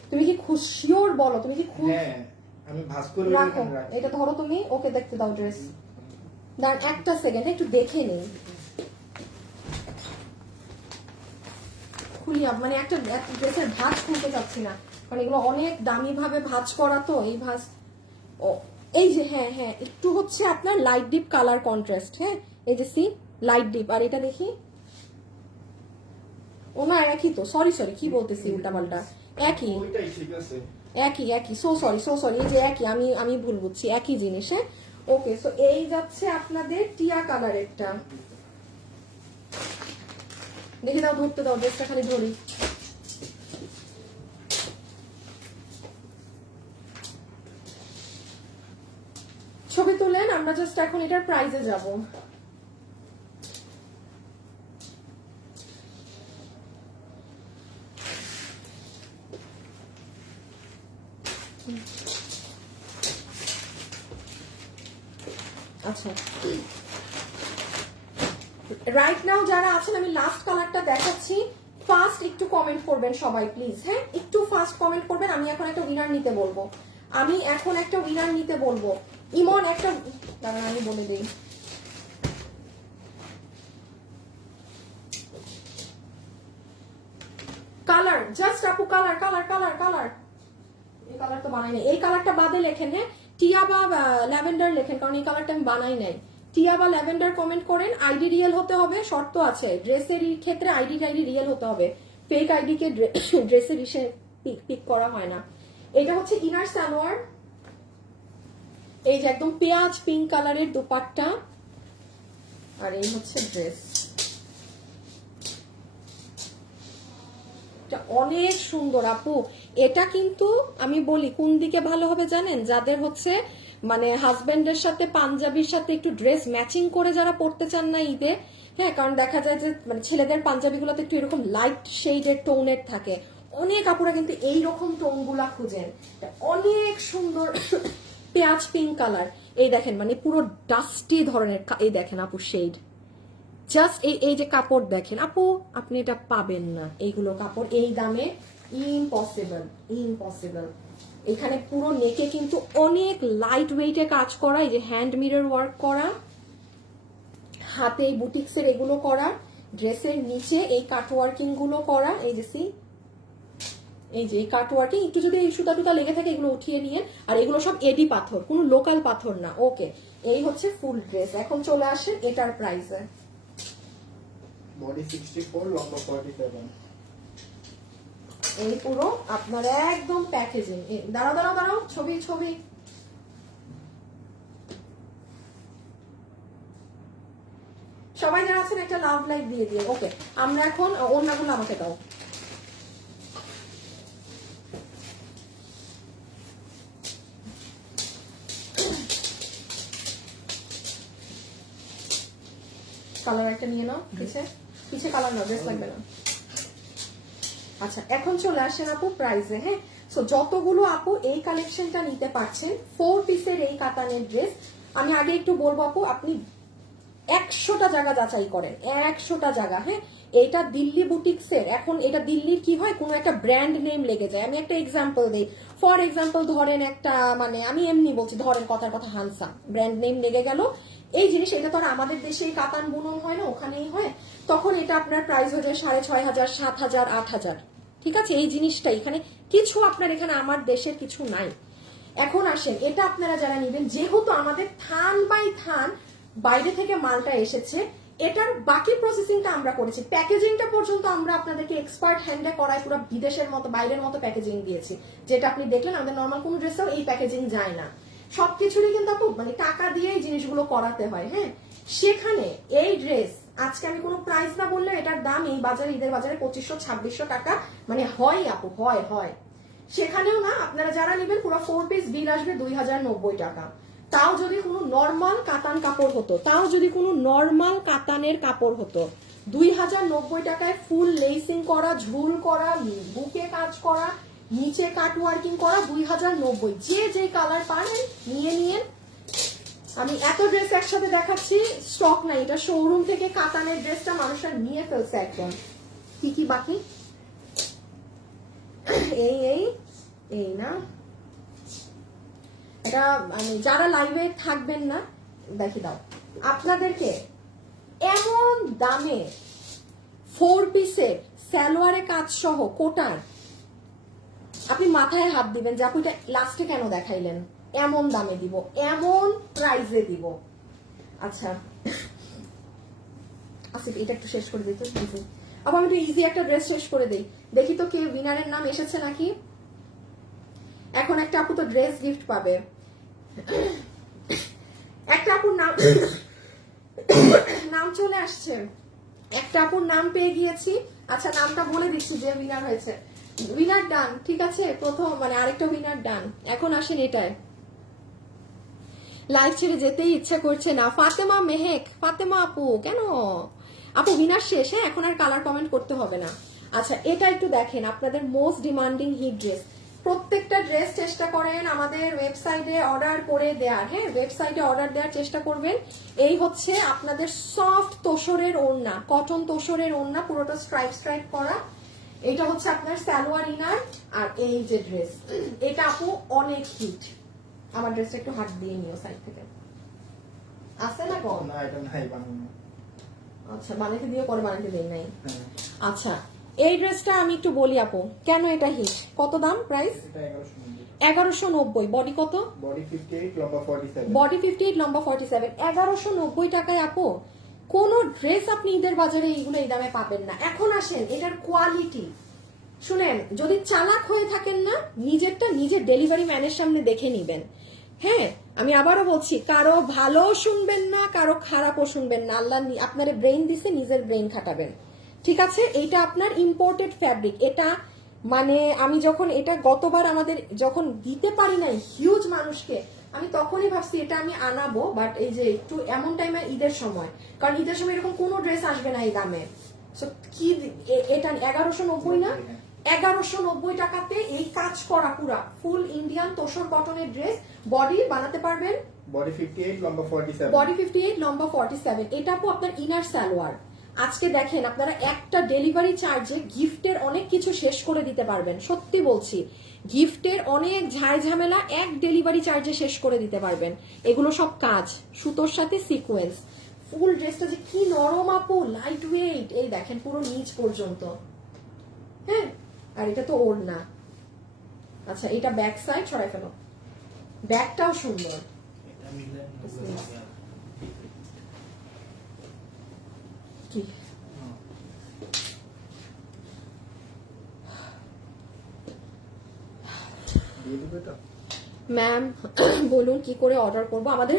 তুমি কি শিওর বলো, তুমি কি আমি ভাঁজ করে রাখো, এটা ধরো তুমি, ওকে দেখতে দাও ড্রেস। দাঁড়ান একটা সেকেন্ড, একটু দেখে নিই, খুলি, মানে একটা ড্রেসের ভাঁজ খুলতে চাচ্ছি না, কারণ এগুলো অনেক দামি ভাবে ভাঁজ করা, তো এই ভাঁজ, ও এই যে হ্যাঁ হ্যাঁ একটু হচ্ছে আপনার লাইট ডিপ কালার কন্ট্রাস্ট, হ্যাঁ এই যে সি লাইট ডিপ। আর এটা দেখি, ও না একই তো, সরি কি বলতেছি উল্টাপাল্টা, একই একই সো সরি এই যে একই, আমি ভুল বুঝছি, একই জিনিস। হ্যাঁ ওকে, সো এই যাচ্ছে আপনাদের টিয়া কালারেরটা, দেখে দাও, ধরতে দাও, ড্রেসটা খালি ধরি। ছবি তুলেন, আমরা জাস্ট এখন এটার প্রাইজে যাব। আচ্ছা, রাইট নাও যারা আছেন, আমি লাস্ট কালারটা দেখাচ্ছি, ফার্স্ট একটু কমেন্ট করবেন সবাই প্লিজ, হ্যাঁ একটু ফার্স্ট কমেন্ট করবেন। আমি এখন একটা উইনার নিতে বলবো, ইমন একটা, দাঁড়ান আমি বলে দিই, কালার জাস্ট আপু, কালার এই কালার তো বানাই নাই, এই কালারটা বাদে লেখেন, হ্যাঁ টিয়া বা ল্যাভেন্ডার লেখেন, কারণ এই কালারটা আমি বানাই নাই। টিয়া বা ল্যাভেন্ডার কমেন্ট করেন, আইডি রিয়েল হতে হবে, শর্ত আছে ড্রেসের ক্ষেত্রে, আইডি রিয়েল হতে হবে, ফেক আইডি কে ড্রেসের ইসে পিক করা হয় না। এটা হচ্ছে ইনার সালোয়ার, এই যে একদম পেঁয়াজ পিঙ্ক কালারের দুপাট্টা, আর এই হচ্ছে ড্রেস। অনেক সুন্দর আপু, এটা কিন্তু আমি বলি কোন দিকে ভালো হবে জানেন, যাদের হচ্ছে মানে হাজবেন্ডের সাথে পাঞ্জাবির সাথে একটু ড্রেস ম্যাচিং করে যারা পরতে চান না ঈদে, হ্যাঁ, কারণ দেখা যায় যে মানে ছেলেদের পাঞ্জাবিগুলোতে একটু এরকম লাইট শেডের টোনের থাকে, অনেক আপুরা কিন্তু এইরকম টোনগুলা খুঁজেন, অনেক সুন্দর পেঁয়াজ পিঙ্ক কালার, এই দেখেন মানে পুরো ডাস্টি ধরনের, এই দেখেন আপু শেড, জাস্ট এই যে কাপড় দেখেন আপু, আপনি এটা পাবেন না, এইগুলো কাপড় এই দামে, ইম্পসিবল ইম্পসিবল। এখানে পুরো নেকে কিন্তু অনেক লাইট ওয়েটে কাজ করা, এই যে হ্যান্ড মিরর ওয়ার্ক করা, হাতে এই বুটিক্সের এগুলো করা, ড্রেসের নিচে এই কাট ওয়ার্কিং গুলো করা, এই যে সি, এই যে কাট ওয়ার্কিং, একটু যদি এই সুতা টুতা লেগে থাকে এগুলো উঠিয়ে নিয়ে, আর এগুলো সব এডি পাথর, কোনো লোকাল পাথর না। ওকে, এই হচ্ছে ফুল ড্রেস। এখন চলে আসে এটার প্রাইসে। বডি 64, লম্বা 47। এই পুরো আপনার একদম প্যাকেজিং, দাঁড়াও দাঁড়াও দাঁড়াও, ছবি ছবি, সবাই যারা আছেন একটা লাভ লাইক দিয়ে দিয়ে। ওকে, আমরা এখন ওড়নাগুলো আমাকে দাও। কালার একটা নিয়ে নাও, পিছে পিছে কালার নাও, ড্রেস লাগবে না। আচ্ছা, এখন চলে আসেন আপু প্রাইসে। হ্যাঁ, সো যতগুলো আপু এই কালেকশনটা নিতে পারছেন, 4 পিসের এই কাতানের ড্রেস, আমি আগে একটু বলবো আপু, আপনি 100টা জায়গা যাচাই করেন, 100টা জায়গা। হ্যাঁ, এটা দিল্লি বুটিক্সের, এখন এটা দিল্লির কি হয়, কোনো একটা ব্র্যান্ড নেম লেগে যায়। আমি একটা এক্সাম্পল দিই, ফর এক্সাম্পল ধরেন একটা, মানে আমি এমনি বলছি, ধরেন কথার কথা হানসা, ব্র্যান্ড নেম লেগে গেল এই জিনিস, এটা তো আর আমাদের দেশে কাতান বুনন হয় না, ওখানেই হয়, তখন এটা আপনার প্রাইস হয়ে যায় 6,500, 7,000, 8,000। ঠিক আছে, এই জিনিসটা এখানে কিছু আপনার, এখানে আমার দেশের কিছু নাই। এখন আসেন, এটা আপনারা যারা নেবেন, যেহেতু আমাদের থান বাই থান বাইরে থেকে মালটা এসেছে, এটার বাকি প্রসেসিংটা আমরা করেছি, প্যাকেজিংটা পর্যন্ত আমরা আপনাদেরকে এক্সপার্ট হ্যান্ডে করায় পুরো বিদেশের মতো, বাইরের মতো প্যাকেজিং দিয়েছি, যেটা আপনি দেখলেন আমাদের নর্মাল কোনো ড্রেসেও এই প্যাকেজিং যায় না। সবকিছুরই কিন্তু আপু মানে টাকা দিয়ে এই জিনিসগুলো করাতে হয়। হ্যাঁ, সেখানে এই ড্রেস আজকে আমি কোনো প্রাইস না বললে এটার দাম এই বাজারে, ঈদের বাজারে 2500-2600 টাকা, মানে হয় আপু, হয় হয়। সেখানেও না, আপনারা যারা নেবেন পুরো 4 পিস বিল আসবে 2090 টাকা। তাও যদি কোনো নর্মাল কাতান কাপড় হতো, তাও যদি কোনো নর্মাল কাতানের কাপড় হতো, 2090 টাকায় ফুল লেসিং করা, ঝুল করা, বুকে কাজ করা, নিচে কাট ওয়ার্কিং করা, 2090। যে যে কালার পারেন নিয়ে নিয়েন। আমি এত ড্রেস একসাথে দেখাচ্ছি, স্টক নাই, এটা শোরুম থেকে কাতানের ড্রেসটা মানুষরা নিয়ে ফেলছে একদম। কি কি বাকি, এই এই এই না, এটা মানে যারা লাইভে থাকবেন না, দেখি দাও আপনাদেরকে এমন দামে 4 পিসের সালোয়ারে কাজ সহ কোটার, আপনি মাথায় হাত দিবেন যে আপু এটা লাস্টে কেন দেখাইলেন, এমন দামে দিব, এমন প্রাইসে দিব। আচ্ছা আসিফ, এটা একটু শেষ করে দিতে ইজি, আবার আমি একটু ইজি একটা ড্রেস শেষ করে দিই, দেখি তো কে উইনারের নাম এসেছে নাকি। এখন একটা আপু তো ড্রেস গিফট পাবে, একটা আপুর নাম নাম চলে আসছে, একটা আপুর নাম পেয়ে গিয়েছি। আচ্ছা, নামটা বলে দিচ্ছি যে উইনার হয়েছে। উইনার ডান, ঠিক আছে, প্রথম মানে আরেকটা উইনার ডান। এখন আসেন এটায়, লাইভ ছেড়ে যেতেই ইচ্ছা করছে না। ফাতেমা মেহেক, ফাতেমা আপু, কেন আপু উইনার শেষ? হ্যাঁ, এখন আর কালার কমেন্ট করতে হবে না। আচ্ছা, এটা একটু দেখেন, আপনাদের মোস্ট ডিমান্ডিং হিট ড্রেস। প্রত্যেকটা ড্রেস চেষ্টা করেন আমাদের ওয়েবসাইটে অর্ডার করে দেওয়ার। হ্যাঁ, ওয়েবসাইটে অর্ডার দেওয়ার চেষ্টা করবেন। এই হচ্ছে আপনাদের সফট তোষরের ওড়না, কটন তোষরের ওড়না, পুরোটা স্ট্রাইপ স্ট্রাইপ করা। এটা হচ্ছে আপনার সালোয়ার ইনার, আর এই যে ড্রেস, এটা আপু অনেক হিট। আমার ড্রেসটা একটু হাত দিয়ে নিও সাইড থেকে, আছে না কম? না, এটা নাই বানানো। আচ্ছা, বানাতে দিয়ে পরে বানাতে দেই নাই। হ্যাঁ, আচ্ছা, এই ড্রেসটা আমি একটু বলি আপু, কেন এটা হিট, কত দাম প্রাইস? এটা 1190। 1190। বডি কত? বডি 58, লম্বা 47। বডি 58, লম্বা 47। 1190 টাকায় আপু কোন ড্রেস আপনি ঈদের বাজারে এইগুলো এই দামে পাবেন না। এখন আসেন এটার কোয়ালিটি শুনেন, যদি চালাক হয়ে থাকেন না, নিজেরটা নিজের ডেলিভারি ম্যানের সামনে দেখে নিবেন। হ্যাঁ, আমি আবারও বলছি, কারো ভালো শুনবেন না, কারো খারাপও শুনবেন না। আল্লাহ আপনার ব্রেইন দিছে, নিজের ব্রেইন খাটাবেন। ঠিক আছে, এইটা আপনার ইম্পোর্টেড ফ্যাব্রিক। এটা মানে আমি যখন এটা গতবার আমাদের যখন দিতে পারি নাই হিউজ মানুষকে, আমি তখনই ভাবছি এটা আমি আনাবো, বাট এই যে একটু এমন টাইমে ঈদের সময়, কারণ ঈদের সময় এরকম কোনো ড্রেস আসবে না এই দামে। So, কি এটা 1190 না, 1190 টাকাতে এই কাজ করা পুরা ফুল ইন্ডিয়ান তোষর কটনের ড্রেস। বডি বানাতে পারবেন, বডি 58 লম্বা 47। বডি 58 লম্বা 47। এটা আপু আপনার ইনার সালোয়ার। আজকে দেখেন আপনারা একটা ডেলিভারি চার্জে গিফটের অনেক কিছু শেষ করে দিতে পারবেন, সত্যি বলছি। গিফটের অনেক ঝামেলা এক ডেলিভারি চার্জে শেষ করে দিতে পারবেন। এগুলো সব কাজ সুতোর সাথে সিকোয়েন্স। ফুল ড্রেসটা যে কি নরম আপু, লাইট ওয়েট, এই দেখেন পুরো নিচ পর্যন্ত। হ্যাঁ, আর এটা তো ওড়না। আচ্ছা, এটা ব্যাক সাইড ছড়াই ফেলো, ব্যাকটাও সুন্দর। কি ম্যাম বলুন কি করে অর্ডার করব? আমাদের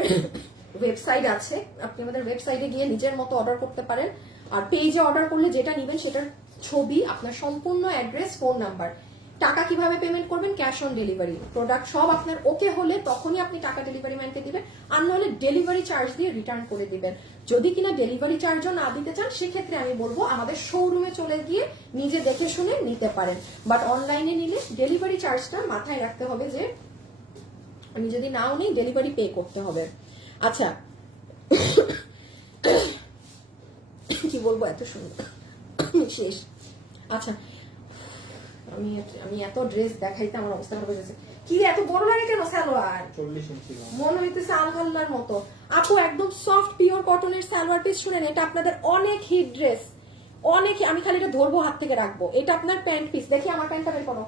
ওয়েবসাইট আছে, আপনি আমাদের ওয়েবসাইটে গিয়ে নিজের মতো অর্ডার করতে পারেন। আর পেজে অর্ডার করলে যেটা নেবেন সেটার ছবি, আপনার সম্পূর্ণ অ্যাড্রেস, ফোন নাম্বার। টাকা কিভাবে পেমেন্ট করবেন? Cash on delivery. প্রোডাক্ট সব আপনার ওকে হলে তখনই আপনি টাকা ডেলিভারি ম্যানকে দিবেন, আর নাহলে ডেলিভারি চার্জ দিয়ে রিটার্ন করে দিবেন। যদি কিনা ডেলিভারি চার্জও না দিতে চান, সেক্ষেত্রে আমি বলবো আমাদের শোরুমে চলে গিয়ে নিজে দেখে শুনে নিতে পারেন। বাট অনলাইনে নিলে ডেলিভারি চার্জটা মাথায় রাখতে হবে যে আমি যদি নাও নেই ডেলিভারি পে করতে হবে। আচ্ছা, কি বলবো, এত সুন্দর শেষ। আচ্ছা, আমি এত ড্রেস দেখাইতে আমার অবস্থা খারাপ হয়ে গেছে। কি এত বড় লাগে কেন সালোয়ার? 40 ইঞ্চি মনে হইতেছে আলহাল্লার মতো। আপু একদম সফট পিওর কটনের সালোয়ার পিস। শুনেন, এটা আপনাদের অনেক হিট ড্রেস, অনেক। আমি খালি এটা ধরবো, হাত থেকে রাখবো। এটা আপনার প্যান্ট পিস। দেখি আমার প্যান্টটা বের করো।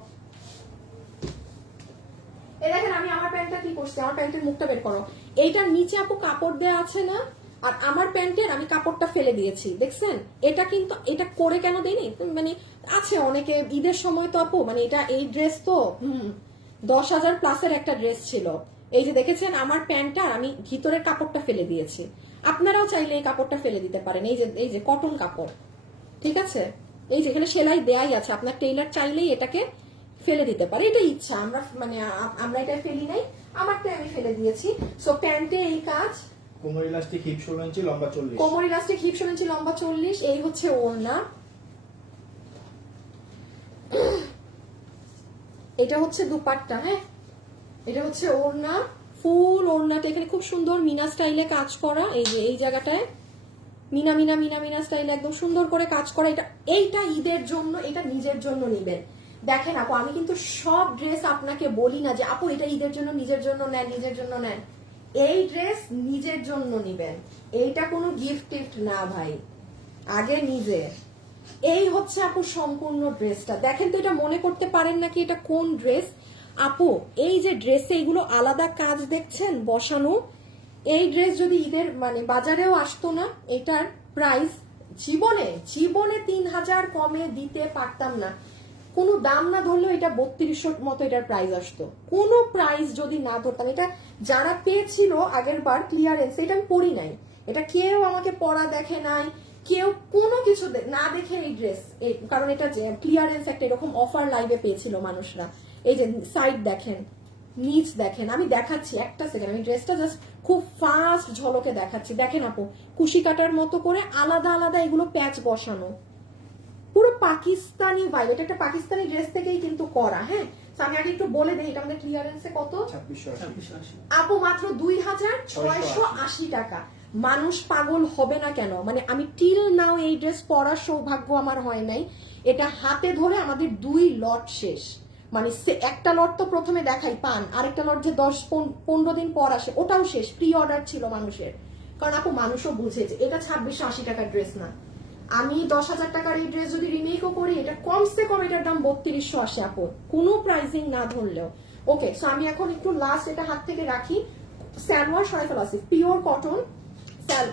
এই দেখেন আমি আমার প্যান্টটা কি করছি, আমার প্যান্টের মুখটা বের করো। এইটার নিচে আপু কাপড় দেয়া আছে না, আর আমার প্যান্টের আমি কাপড়টা ফেলে দিয়েছি, দেখছেন? এটা কিন্তু এটা করে কেন দেয়নি, মানে আছে অনেকে ঈদের সময় তো আপু, মানে এটা এই ড্রেস তো 10,000 প্লাসের একটা ড্রেস ছিল। এই যে দেখেছেন আমার প্যান্টটা, আমি ভিতরের কাপড়টা ফেলে দিয়েছি। আপনারাও চাইলে এই কাপড়টা ফেলে দিতে পারেন। এই যে কটন কাপড়, ঠিক আছে? এই যে এখানে সেলাই দেয়াই আছে, আপনার টেইলার চাইলেই এটাকে ফেলে দিতে পারে। এটা ইচ্ছা, আমরা এটা ফেলি নাই, আমারটা আমি ফেলে দিয়েছি। সো প্যান্টে এই কাজ। কোমর ইলাস্টিক হিপ 16 ইঞ্চি লম্বা 40। কোমর ইলাস্টিক হিপ 16 ইঞ্চি লম্বা 40। এই হচ্ছে ওড়না, এটা হচ্ছে দুপাট্টা। হ্যাঁ, এটা হচ্ছে ওড়না, ফুল ওড়নাটা এখানে খুব সুন্দর মিনা স্টাইলে কাজ করা। এই যে এই জায়গাটায় মিনা মিনা মিনা মিনা স্টাইলে একদম সুন্দর করে কাজ করা। এইটা ঈদের জন্য, এটা নিজের জন্য নিবেন। দেখেন আপু, আমি কিন্তু সব ড্রেস আপনাকে বলি না যে আপু এটা ঈদের জন্য, নিজের জন্য নেন, নিজের জন্য নেন। এই ড্রেস নিজের জন্য নিবেন, এইটা কোনো গিফট টিফট না ভাই, আগে নিজের। এই হচ্ছে আপু সম্পূর্ণ ড্রেসটা। দেখেন তো, এটা মনে করতে পারেন নাকি এটা কোন ড্রেস? আপু এই যে ড্রেসে এইগুলো আলাদা কাজ দেখছেন বসানো, এই ড্রেস যদি ঈদের মানে বাজারেও আসতো না, এটার প্রাইস জীবনে 3000 কমে দিতে পারতাম না। কোনো দাম না ধরলেও এটা 3200 মতো এটার প্রাইস আসতো। কোনো প্রাইস যদি না ধরতাম, এটা যারা পেয়েছিল আগের বার ক্লিয়ারেন্স, এটা আমি পরি নাই, এটা কেউ আমাকে পরা দেখে নাই, কেউ কোনো কিছু না দেখে এই ড্রেস, কারণ এটা যে ক্লিয়ারেন্স একটা এরকম অফার লাইভে পেয়েছিল মানুষরা। এই যে সাইড দেখেন, নিচ দেখেন, আমি দেখাচ্ছি একটা সেকেন্ড, আমি ড্রেসটা জাস্ট খুব ফাস্ট ঝলকে দেখাচ্ছি। দেখেন আপু, কুশি কাটার মতো করে আলাদা আলাদা এগুলো প্যাচ বসানো, পুরো পাকিস্তানি ভাইব। এটা একটা পাকিস্তানি ড্রেস থেকেই কিন্তু করা। হ্যাঁ, আমি আগে একটু বলে দিই, এটা আমাদের ক্লিয়ারেন্সে কত? 2680 আপু মাত্র 2680 টাকা। মানুষ পাগল হবে না কেন? মানে আমি টিল নাও এই ড্রেস পরার সৌভাগ্য আমার হয় নাই। এটা হাতে ধরে আমাদের 2 লট শেষ, মানে একটা লট তো প্রথমে দেখাই পান, আরেকটা লট যে 10-15 দিন পর আসে ওটাও শেষ। প্রি অর্ডার ছিল মানুষের, কারণ আপু মানুষও বুঝেছে এটা 2680 টাকার ড্রেস না। আমি 10,000 টাকার এই ড্রেস যদি রিমেকও করি, এটা কমসে কম এটার দাম 3200 আসে আপু, কোনো প্রাইসিং না ধরলেও। ওকে, সো আমি এখন একটু লাস্ট এটা হাত থেকে রাখি। সালোয়ার সরাই ফেলা আছে, পিওর কটন,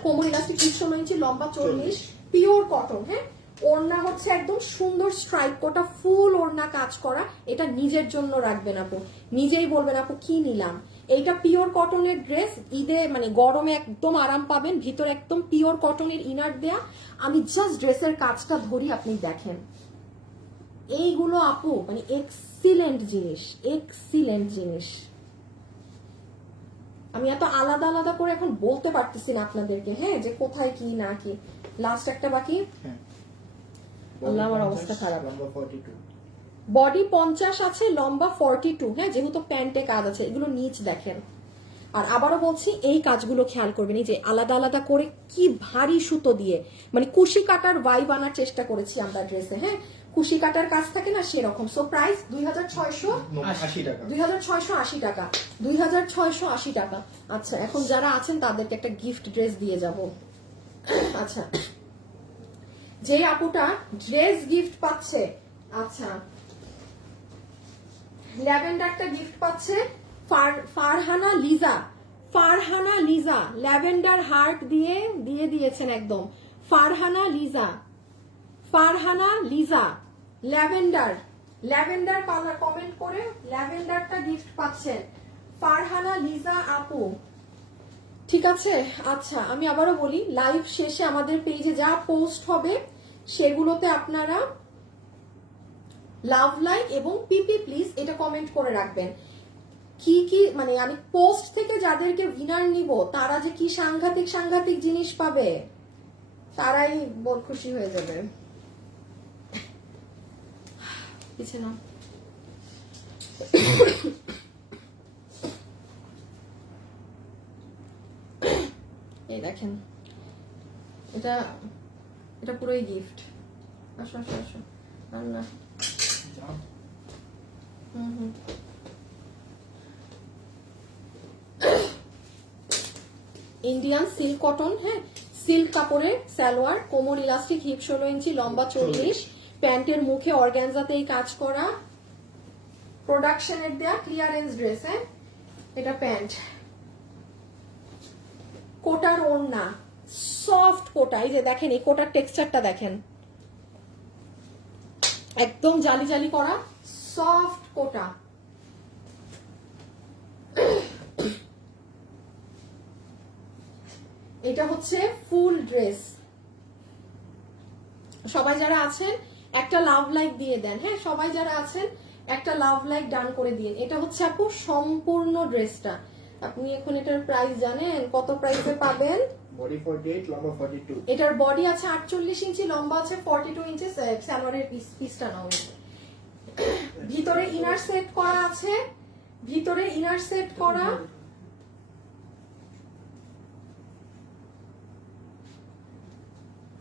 কোমর ইলাস্টিক 16 ইঞ্চি লম্বা 40, পিওর কটন। হ্যাঁ, ওড়না হচ্ছে একদম সুন্দর স্ট্রাইপ কোটা ফুল ওড়না কাজ করা। এটা নিজের জন্য রাখবেন আপু, নিজেই বলবেন আপু কি নিলাম। এইটা পিওর কটনের ড্রেস, ঈদে মানে গরমে একদম আরাম পাবেন। ভিতরে একদম পিওর কটনের ইনার দেয়া। আমি জাস্ট ড্রেসের কাজটা ধরি, আপনি দেখেন এইগুলো আপু মানে এক্সিলেন্ট জিনিস, এক্সিলেন্ট জিনিস। আমি এত আলাদা আলাদা করে এখন বলতে পারতেছি না আপনাদেরকে, হ্যাঁ, যে কোথায় কি না কি। লাস্ট একটা বাকি। হ্যাঁ আল্লাহ, আমার অবস্থা খারাপ। লম্বা 42 বডি 50 আছে, লম্বা 42, হ্যাঁ, যেহেতু প্যান্টে কাজ আছে। এগুলো নিচ দেখেন। আর আবারও বলছি, এই কাজগুলো খেয়াল করবেন, এই যে আলাদা আলাদা করে কি ভারী সুতো দিয়ে, মানে কুশি কাটার ভাইব আনার চেষ্টা করেছি আমরা ড্রেসে, হ্যাঁ, কুশি কাটার কাজ থাকে না সেরকম। সো প্রাইস 2680 টাকা। 2680 টাকা, 2680 টাকা। আচ্ছা, এখন যারা আছেন তাদেরকে একটা গিফট ড্রেস দিয়ে যাব। আচ্ছা, যে আপুটা ড্রেস গিফট পাচ্ছে, আচ্ছা, ল্যাভেন্ডারটা গিফট পাচ্ছে ফারহানা লিজা ল্যাভেন্ডার হার্ট দিয়ে দিয়েছেন একদম। Farhana Liza lavender colour comment করে ল্যাভেন্ডারটা গিফট পাচ্ছেন ফারহানা লিজা আপু, ঠিক আছে। আচ্ছা, আমি আবারও বলি, লাইভ শেষে আমাদের পেজে যা পোস্ট হবে সেগুলোতে আপনারা লাভ লাইক এবং পিপি প্লিজ এটা কমেন্ট করে রাখবেন। কি কি মানে আমি পোস্ট থেকে যাদেরকে উইনার নিব তারা যে কি সাংঘাতিক জিনিস পাবে, তারাই বল খুশি হয়ে যাবে। কিছু না, এই দেখেন, এটা পুরোই গিফট। আসো আসো আসো, আল্লাহ। ইন্ডিয়ান সিল্ক কটন, হ্যাঁ, সিল্ক কাপড়ের সালোয়ার, কোমর ইলাস্টিক, হিপ 16 ইঞ্চি, লম্বা 40, প্যান্টের মুখে অর্গানজাতেই কাজ করা, প্রোডাকশনের দেয়া ক্লিয়ারেন্স ড্রেস, হ্যাঁ, এটা প্যান্ট, কোটার ওড়না, সফট কোটা, এই যে দেখেন এই কোটার টেক্সচারটা দেখেন, একদম জালি জালি করা সফট কোটা। এটা হচ্ছে ফুল ড্রেস। সবাই যারা আছেন একটা লাভ লাইক দিয়ে দেন, হ্যাঁ, সবাই যারা আছেন একটা লাভ লাইক ডান করে দিন। এটা হচ্ছে আপু সম্পূর্ণ ড্রেসটা। আপনি এখন এটার প্রাইস জানেন কত প্রাইসে পাবেন? বডি 48, লম্বা 42। এটার বডি আছে 48 ইঞ্চি, লম্বা আছে 42 ইঞ্চি। সালোয়ারের পিসটা নাও। ভিতরে ইনার সেট করা আছে, ভিতরে ইনার সেট করা,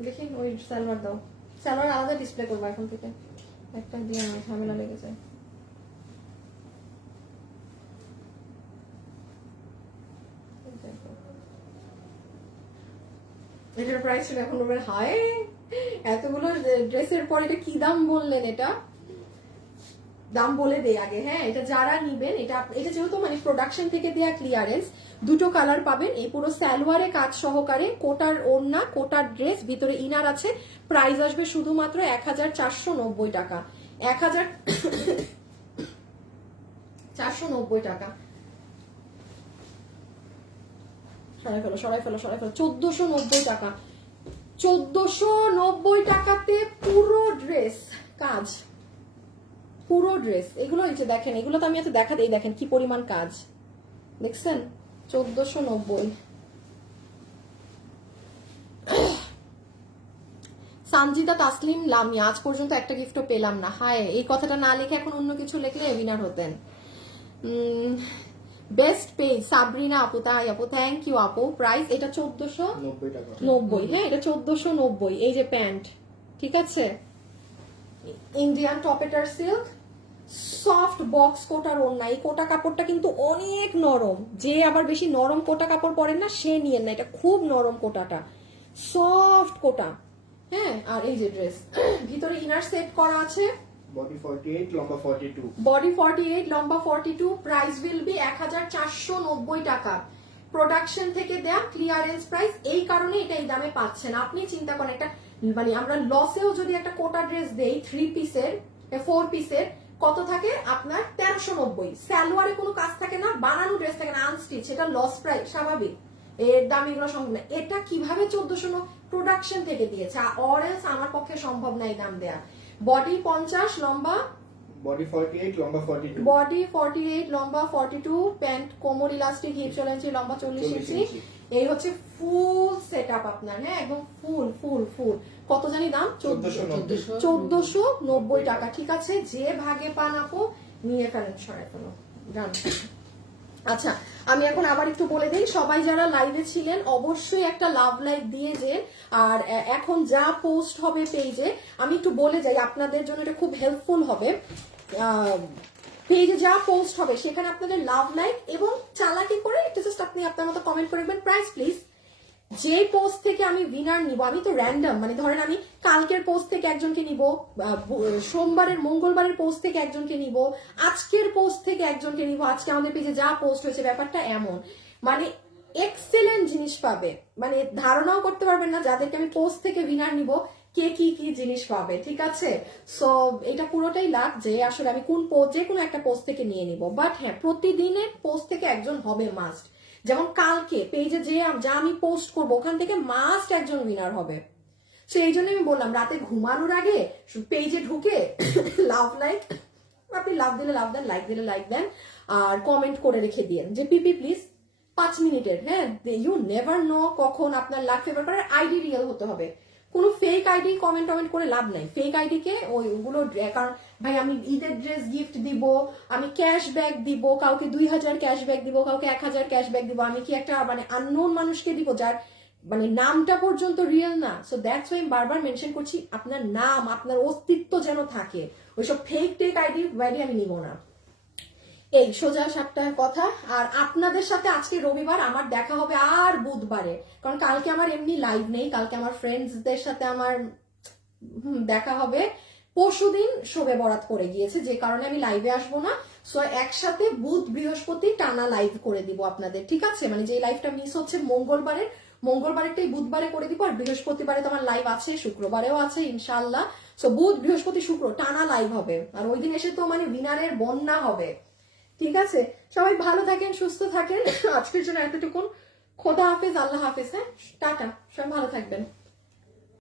দেখি ওই সালোয়ার দাও, সালোয়ার আলাদা ডিসপ্লে করবো এখন থেকে, একটা দিয়ে আমার ঝামেলা লেগে যায়। এটার প্রাইস ছিল, এখন বলবেন হায় এতগুলো ড্রেসের পর এটা কি দাম বললেন। এটা দাম বলে দেই আগে, হ্যাঁ, এটা যারা নিবেন, এটা যেহেতু মানে প্রোডাকশন থেকে দেয়া ক্লিয়ারেন্স, দুটো কালার পাবেন। এই পুরো সালোয়ারে কাজ সহকারে, কোটার ওড়না, কোটার ড্রেস, ভিতরে ইনার আছে। প্রাইস আসবে শুধুমাত্র 1490 টাকা, 1490 টাকা। সরাই ফেলো 1490 টাকা, 1490 টাকাতে পুরো ড্রেস কাজ, পুরো ড্রেস। এগুলো এই যে দেখেন, এগুলো তো আমি এত দেখাতে, এই দেখেন কি পরিমাণ কাজ দেখছেন। 1490। সানজিদা তাসলিম লামিয়া, আজ পর্যন্ত একটা গিফটও পেলাম না। হায়, এই কথাটা না লিখে এখন অন্য কিছু লিখলে উইনার হতেন। বেস্ট পেজ সাবরিনা আপু, তাই আপু, থ্যাংক ইউ আপু। প্রাইস এটা 1490 টাকা, 90, হ্যাঁ, এটা 1490। এই যে প্যান্ট, ঠিক আছে, ইন্ডিয়ান টপেটার সিল্ক, সফট বক্স কোটার ওড়না। এই কোটা কাপড়টা কিন্তু অনেক নরম, যে আবার বেশি নরম কোটা কাপড় পরেন না সে নিয়েন না, এটা খুব নরম কোটাটা, সফট কোটা, হ্যাঁ। আর এই যে ড্রেস, ভিতরে ইনার সেট করা আছে। বডি 48, লম্বা 42। বডি 48, লম্বা 42। প্রাইস উইল বি 1490 টাকা। প্রোডাকশন থেকে দেয়া ক্লিয়ারেন্স প্রাইস, এই কারণে এটা এই দামে পাচ্ছেন। আপনি চিন্তা করেন, একটা মানে আমরা লসেও যদি একটা কোটা ড্রেস দেই 3 পিসের 4 পিসের, কত থাকে আপনার? 1390। সালোয়ারে কোনো কাজ থাকে না, বানানো ড্রেস থাকে না, আনস্টিচ, এটা লস প্রাইস, স্বাভাবিক, এর দাম এগুলো সম্ভব না। এটা কিভাবে 1400 প্রোডাকশন থেকে দিয়েছে, অর এলস আমার পক্ষে সম্ভব না এই দাম দেয়া। বডি 50, লম্বা বডি 48 লম্বা 42 বডি 48 লম্বা 42, প্যান্ট কোমর ইলাস্টিক, হিপ 16 ইঞ্চি, লম্বা 40 ইঞ্চি। এই হচ্ছে ফুল সেটআপ আপনার, হ্যাঁ একদম ফুল ফুল ফুল। কত জানি দাম? 1490 টাকা। ঠিক আছে, যে ভাগে পান আপু নিয়ে ফেলেন, সরাই ফেলো, ডান। আচ্ছা, আমি এখন আবার একটু বলে দিই, সবাই যারা লাইভে ছিলেন অবশ্যই একটা লাভ লাইক দিয়ে যে, আর এখন যা পোস্ট হবে পেজে, আমি একটু বলে যাই আপনাদের জন্য, এটা খুব হেল্পফুল হবে। পেজে যা পোস্ট হবে সেখানে আপনাদের লাভ লাইক এবং চালাকি করে একটু জাস্ট আপনি আপনার মতো কমেন্ট করে দেবেন প্রাইস প্লিজ। যে পোস্ট থেকে আমি উইনার নিব, আমি তো র্যান্ডম, মানে ধরেন আমি কালকের পোস্ট থেকে একজনকে নিব, সোমবারের মঙ্গলবারের পোস্ট থেকে একজনকে নিব, আজকের পোস্ট থেকে একজনকে নিব, আজকে আমাদের পেজে যা পোস্ট হয়েছে ব্যাপারটা এমন, মানে এক্সেলেন্ট জিনিস পাবে, মানে ধারণাও করতে পারবেন না যাদেরকে আমি পোস্ট থেকে উইনার নিব কে কি কি জিনিস পাবে। ঠিক আছে, সো এটা পুরোটাই লাভ যে আসলে আমি কোন পোস্ট, যে কোনো একটা পোস্ট থেকে নিয়ে নিব। বাট হ্যাঁ, প্রতিদিনের পোস্ট থেকে একজন হবে মাস্ট। যেমন কালকে পেজে যে যা আমি পোস্ট করবো ওখান থেকে মাস্ট একজন উইনার হবে। সো এই জন্য আমি বললাম রাতে ঘুমানোর আগে পেজে ঢুকে লাভ লাইক, আপনি লাভ দিলে লাভ দেন, লাইক দিলে লাইক দেন, আর কমেন্ট করে রেখে দিয়েন যে পিপি প্লিজ 5 মিনিটের, হ্যাঁ ইউ নেভার নো কখন আপনার লাক ফেভার করার। আইডি রিয়েল হতে হবে, কোনো ফেক আইডি কমেন্ট করে লাভ নাই। ফেক আইডি কে ওইগুলো, কারণ ভাই আমি ঈদের ড্রেস গিফট দিব, আমি ক্যাশব্যাক দিব, কাউকে 2000 ক্যাশব্যাক দিব, কাউকে 1000 ক্যাশব্যাক দিব, আমি কি একটা মানে আননোন মানুষকে দিব যার মানে নামটা পর্যন্ত রিয়েল না। সো দ্যাটস ওয়াই আমি বারবার মেনশন করছি আপনার নাম, আপনার অস্তিত্ব যেন থাকে, ওইসব ফেক টেক আইডি আমি নিব না। এই সোজা সাপটার কথা। আর আপনাদের সাথে আজকে রবিবার, আমার দেখা হবে আর বুধবারে, কারণ কালকে আমার এমনি লাইভ নেই, কালকে আমার ফ্রেন্ডসদের সাথে আমার দেখা হবে। পরশুদিন শোবে বরাত করে গিয়েছে, যে কারণে আমি লাইভে আসবো না। সো একসাথে বুধ বৃহস্পতি টানা লাইভ করে দিব আপনাদের, ঠিক আছে? মানে যে লাইভটা মিস হচ্ছে মঙ্গলবারেরটাই বুধবারে করে দিব, আর বৃহস্পতিবারে তো আমার লাইভ আছে, শুক্রবারেও আছে ইনশাআল্লাহ। সো বুধ বৃহস্পতি শুক্র টানা লাইভ হবে, আর ওই দিন এসে তো মানে উইনারের বন্যা হবে। ঠিক আছে, সবাই ভালো থাকেন, সুস্থ থাকেন। আজকের জন্য এতটুকুন। খোদা হাফেজ, আল্লাহ হাফেজ, হ্যাঁ টাটা, সবাই ভালো থাকবেন।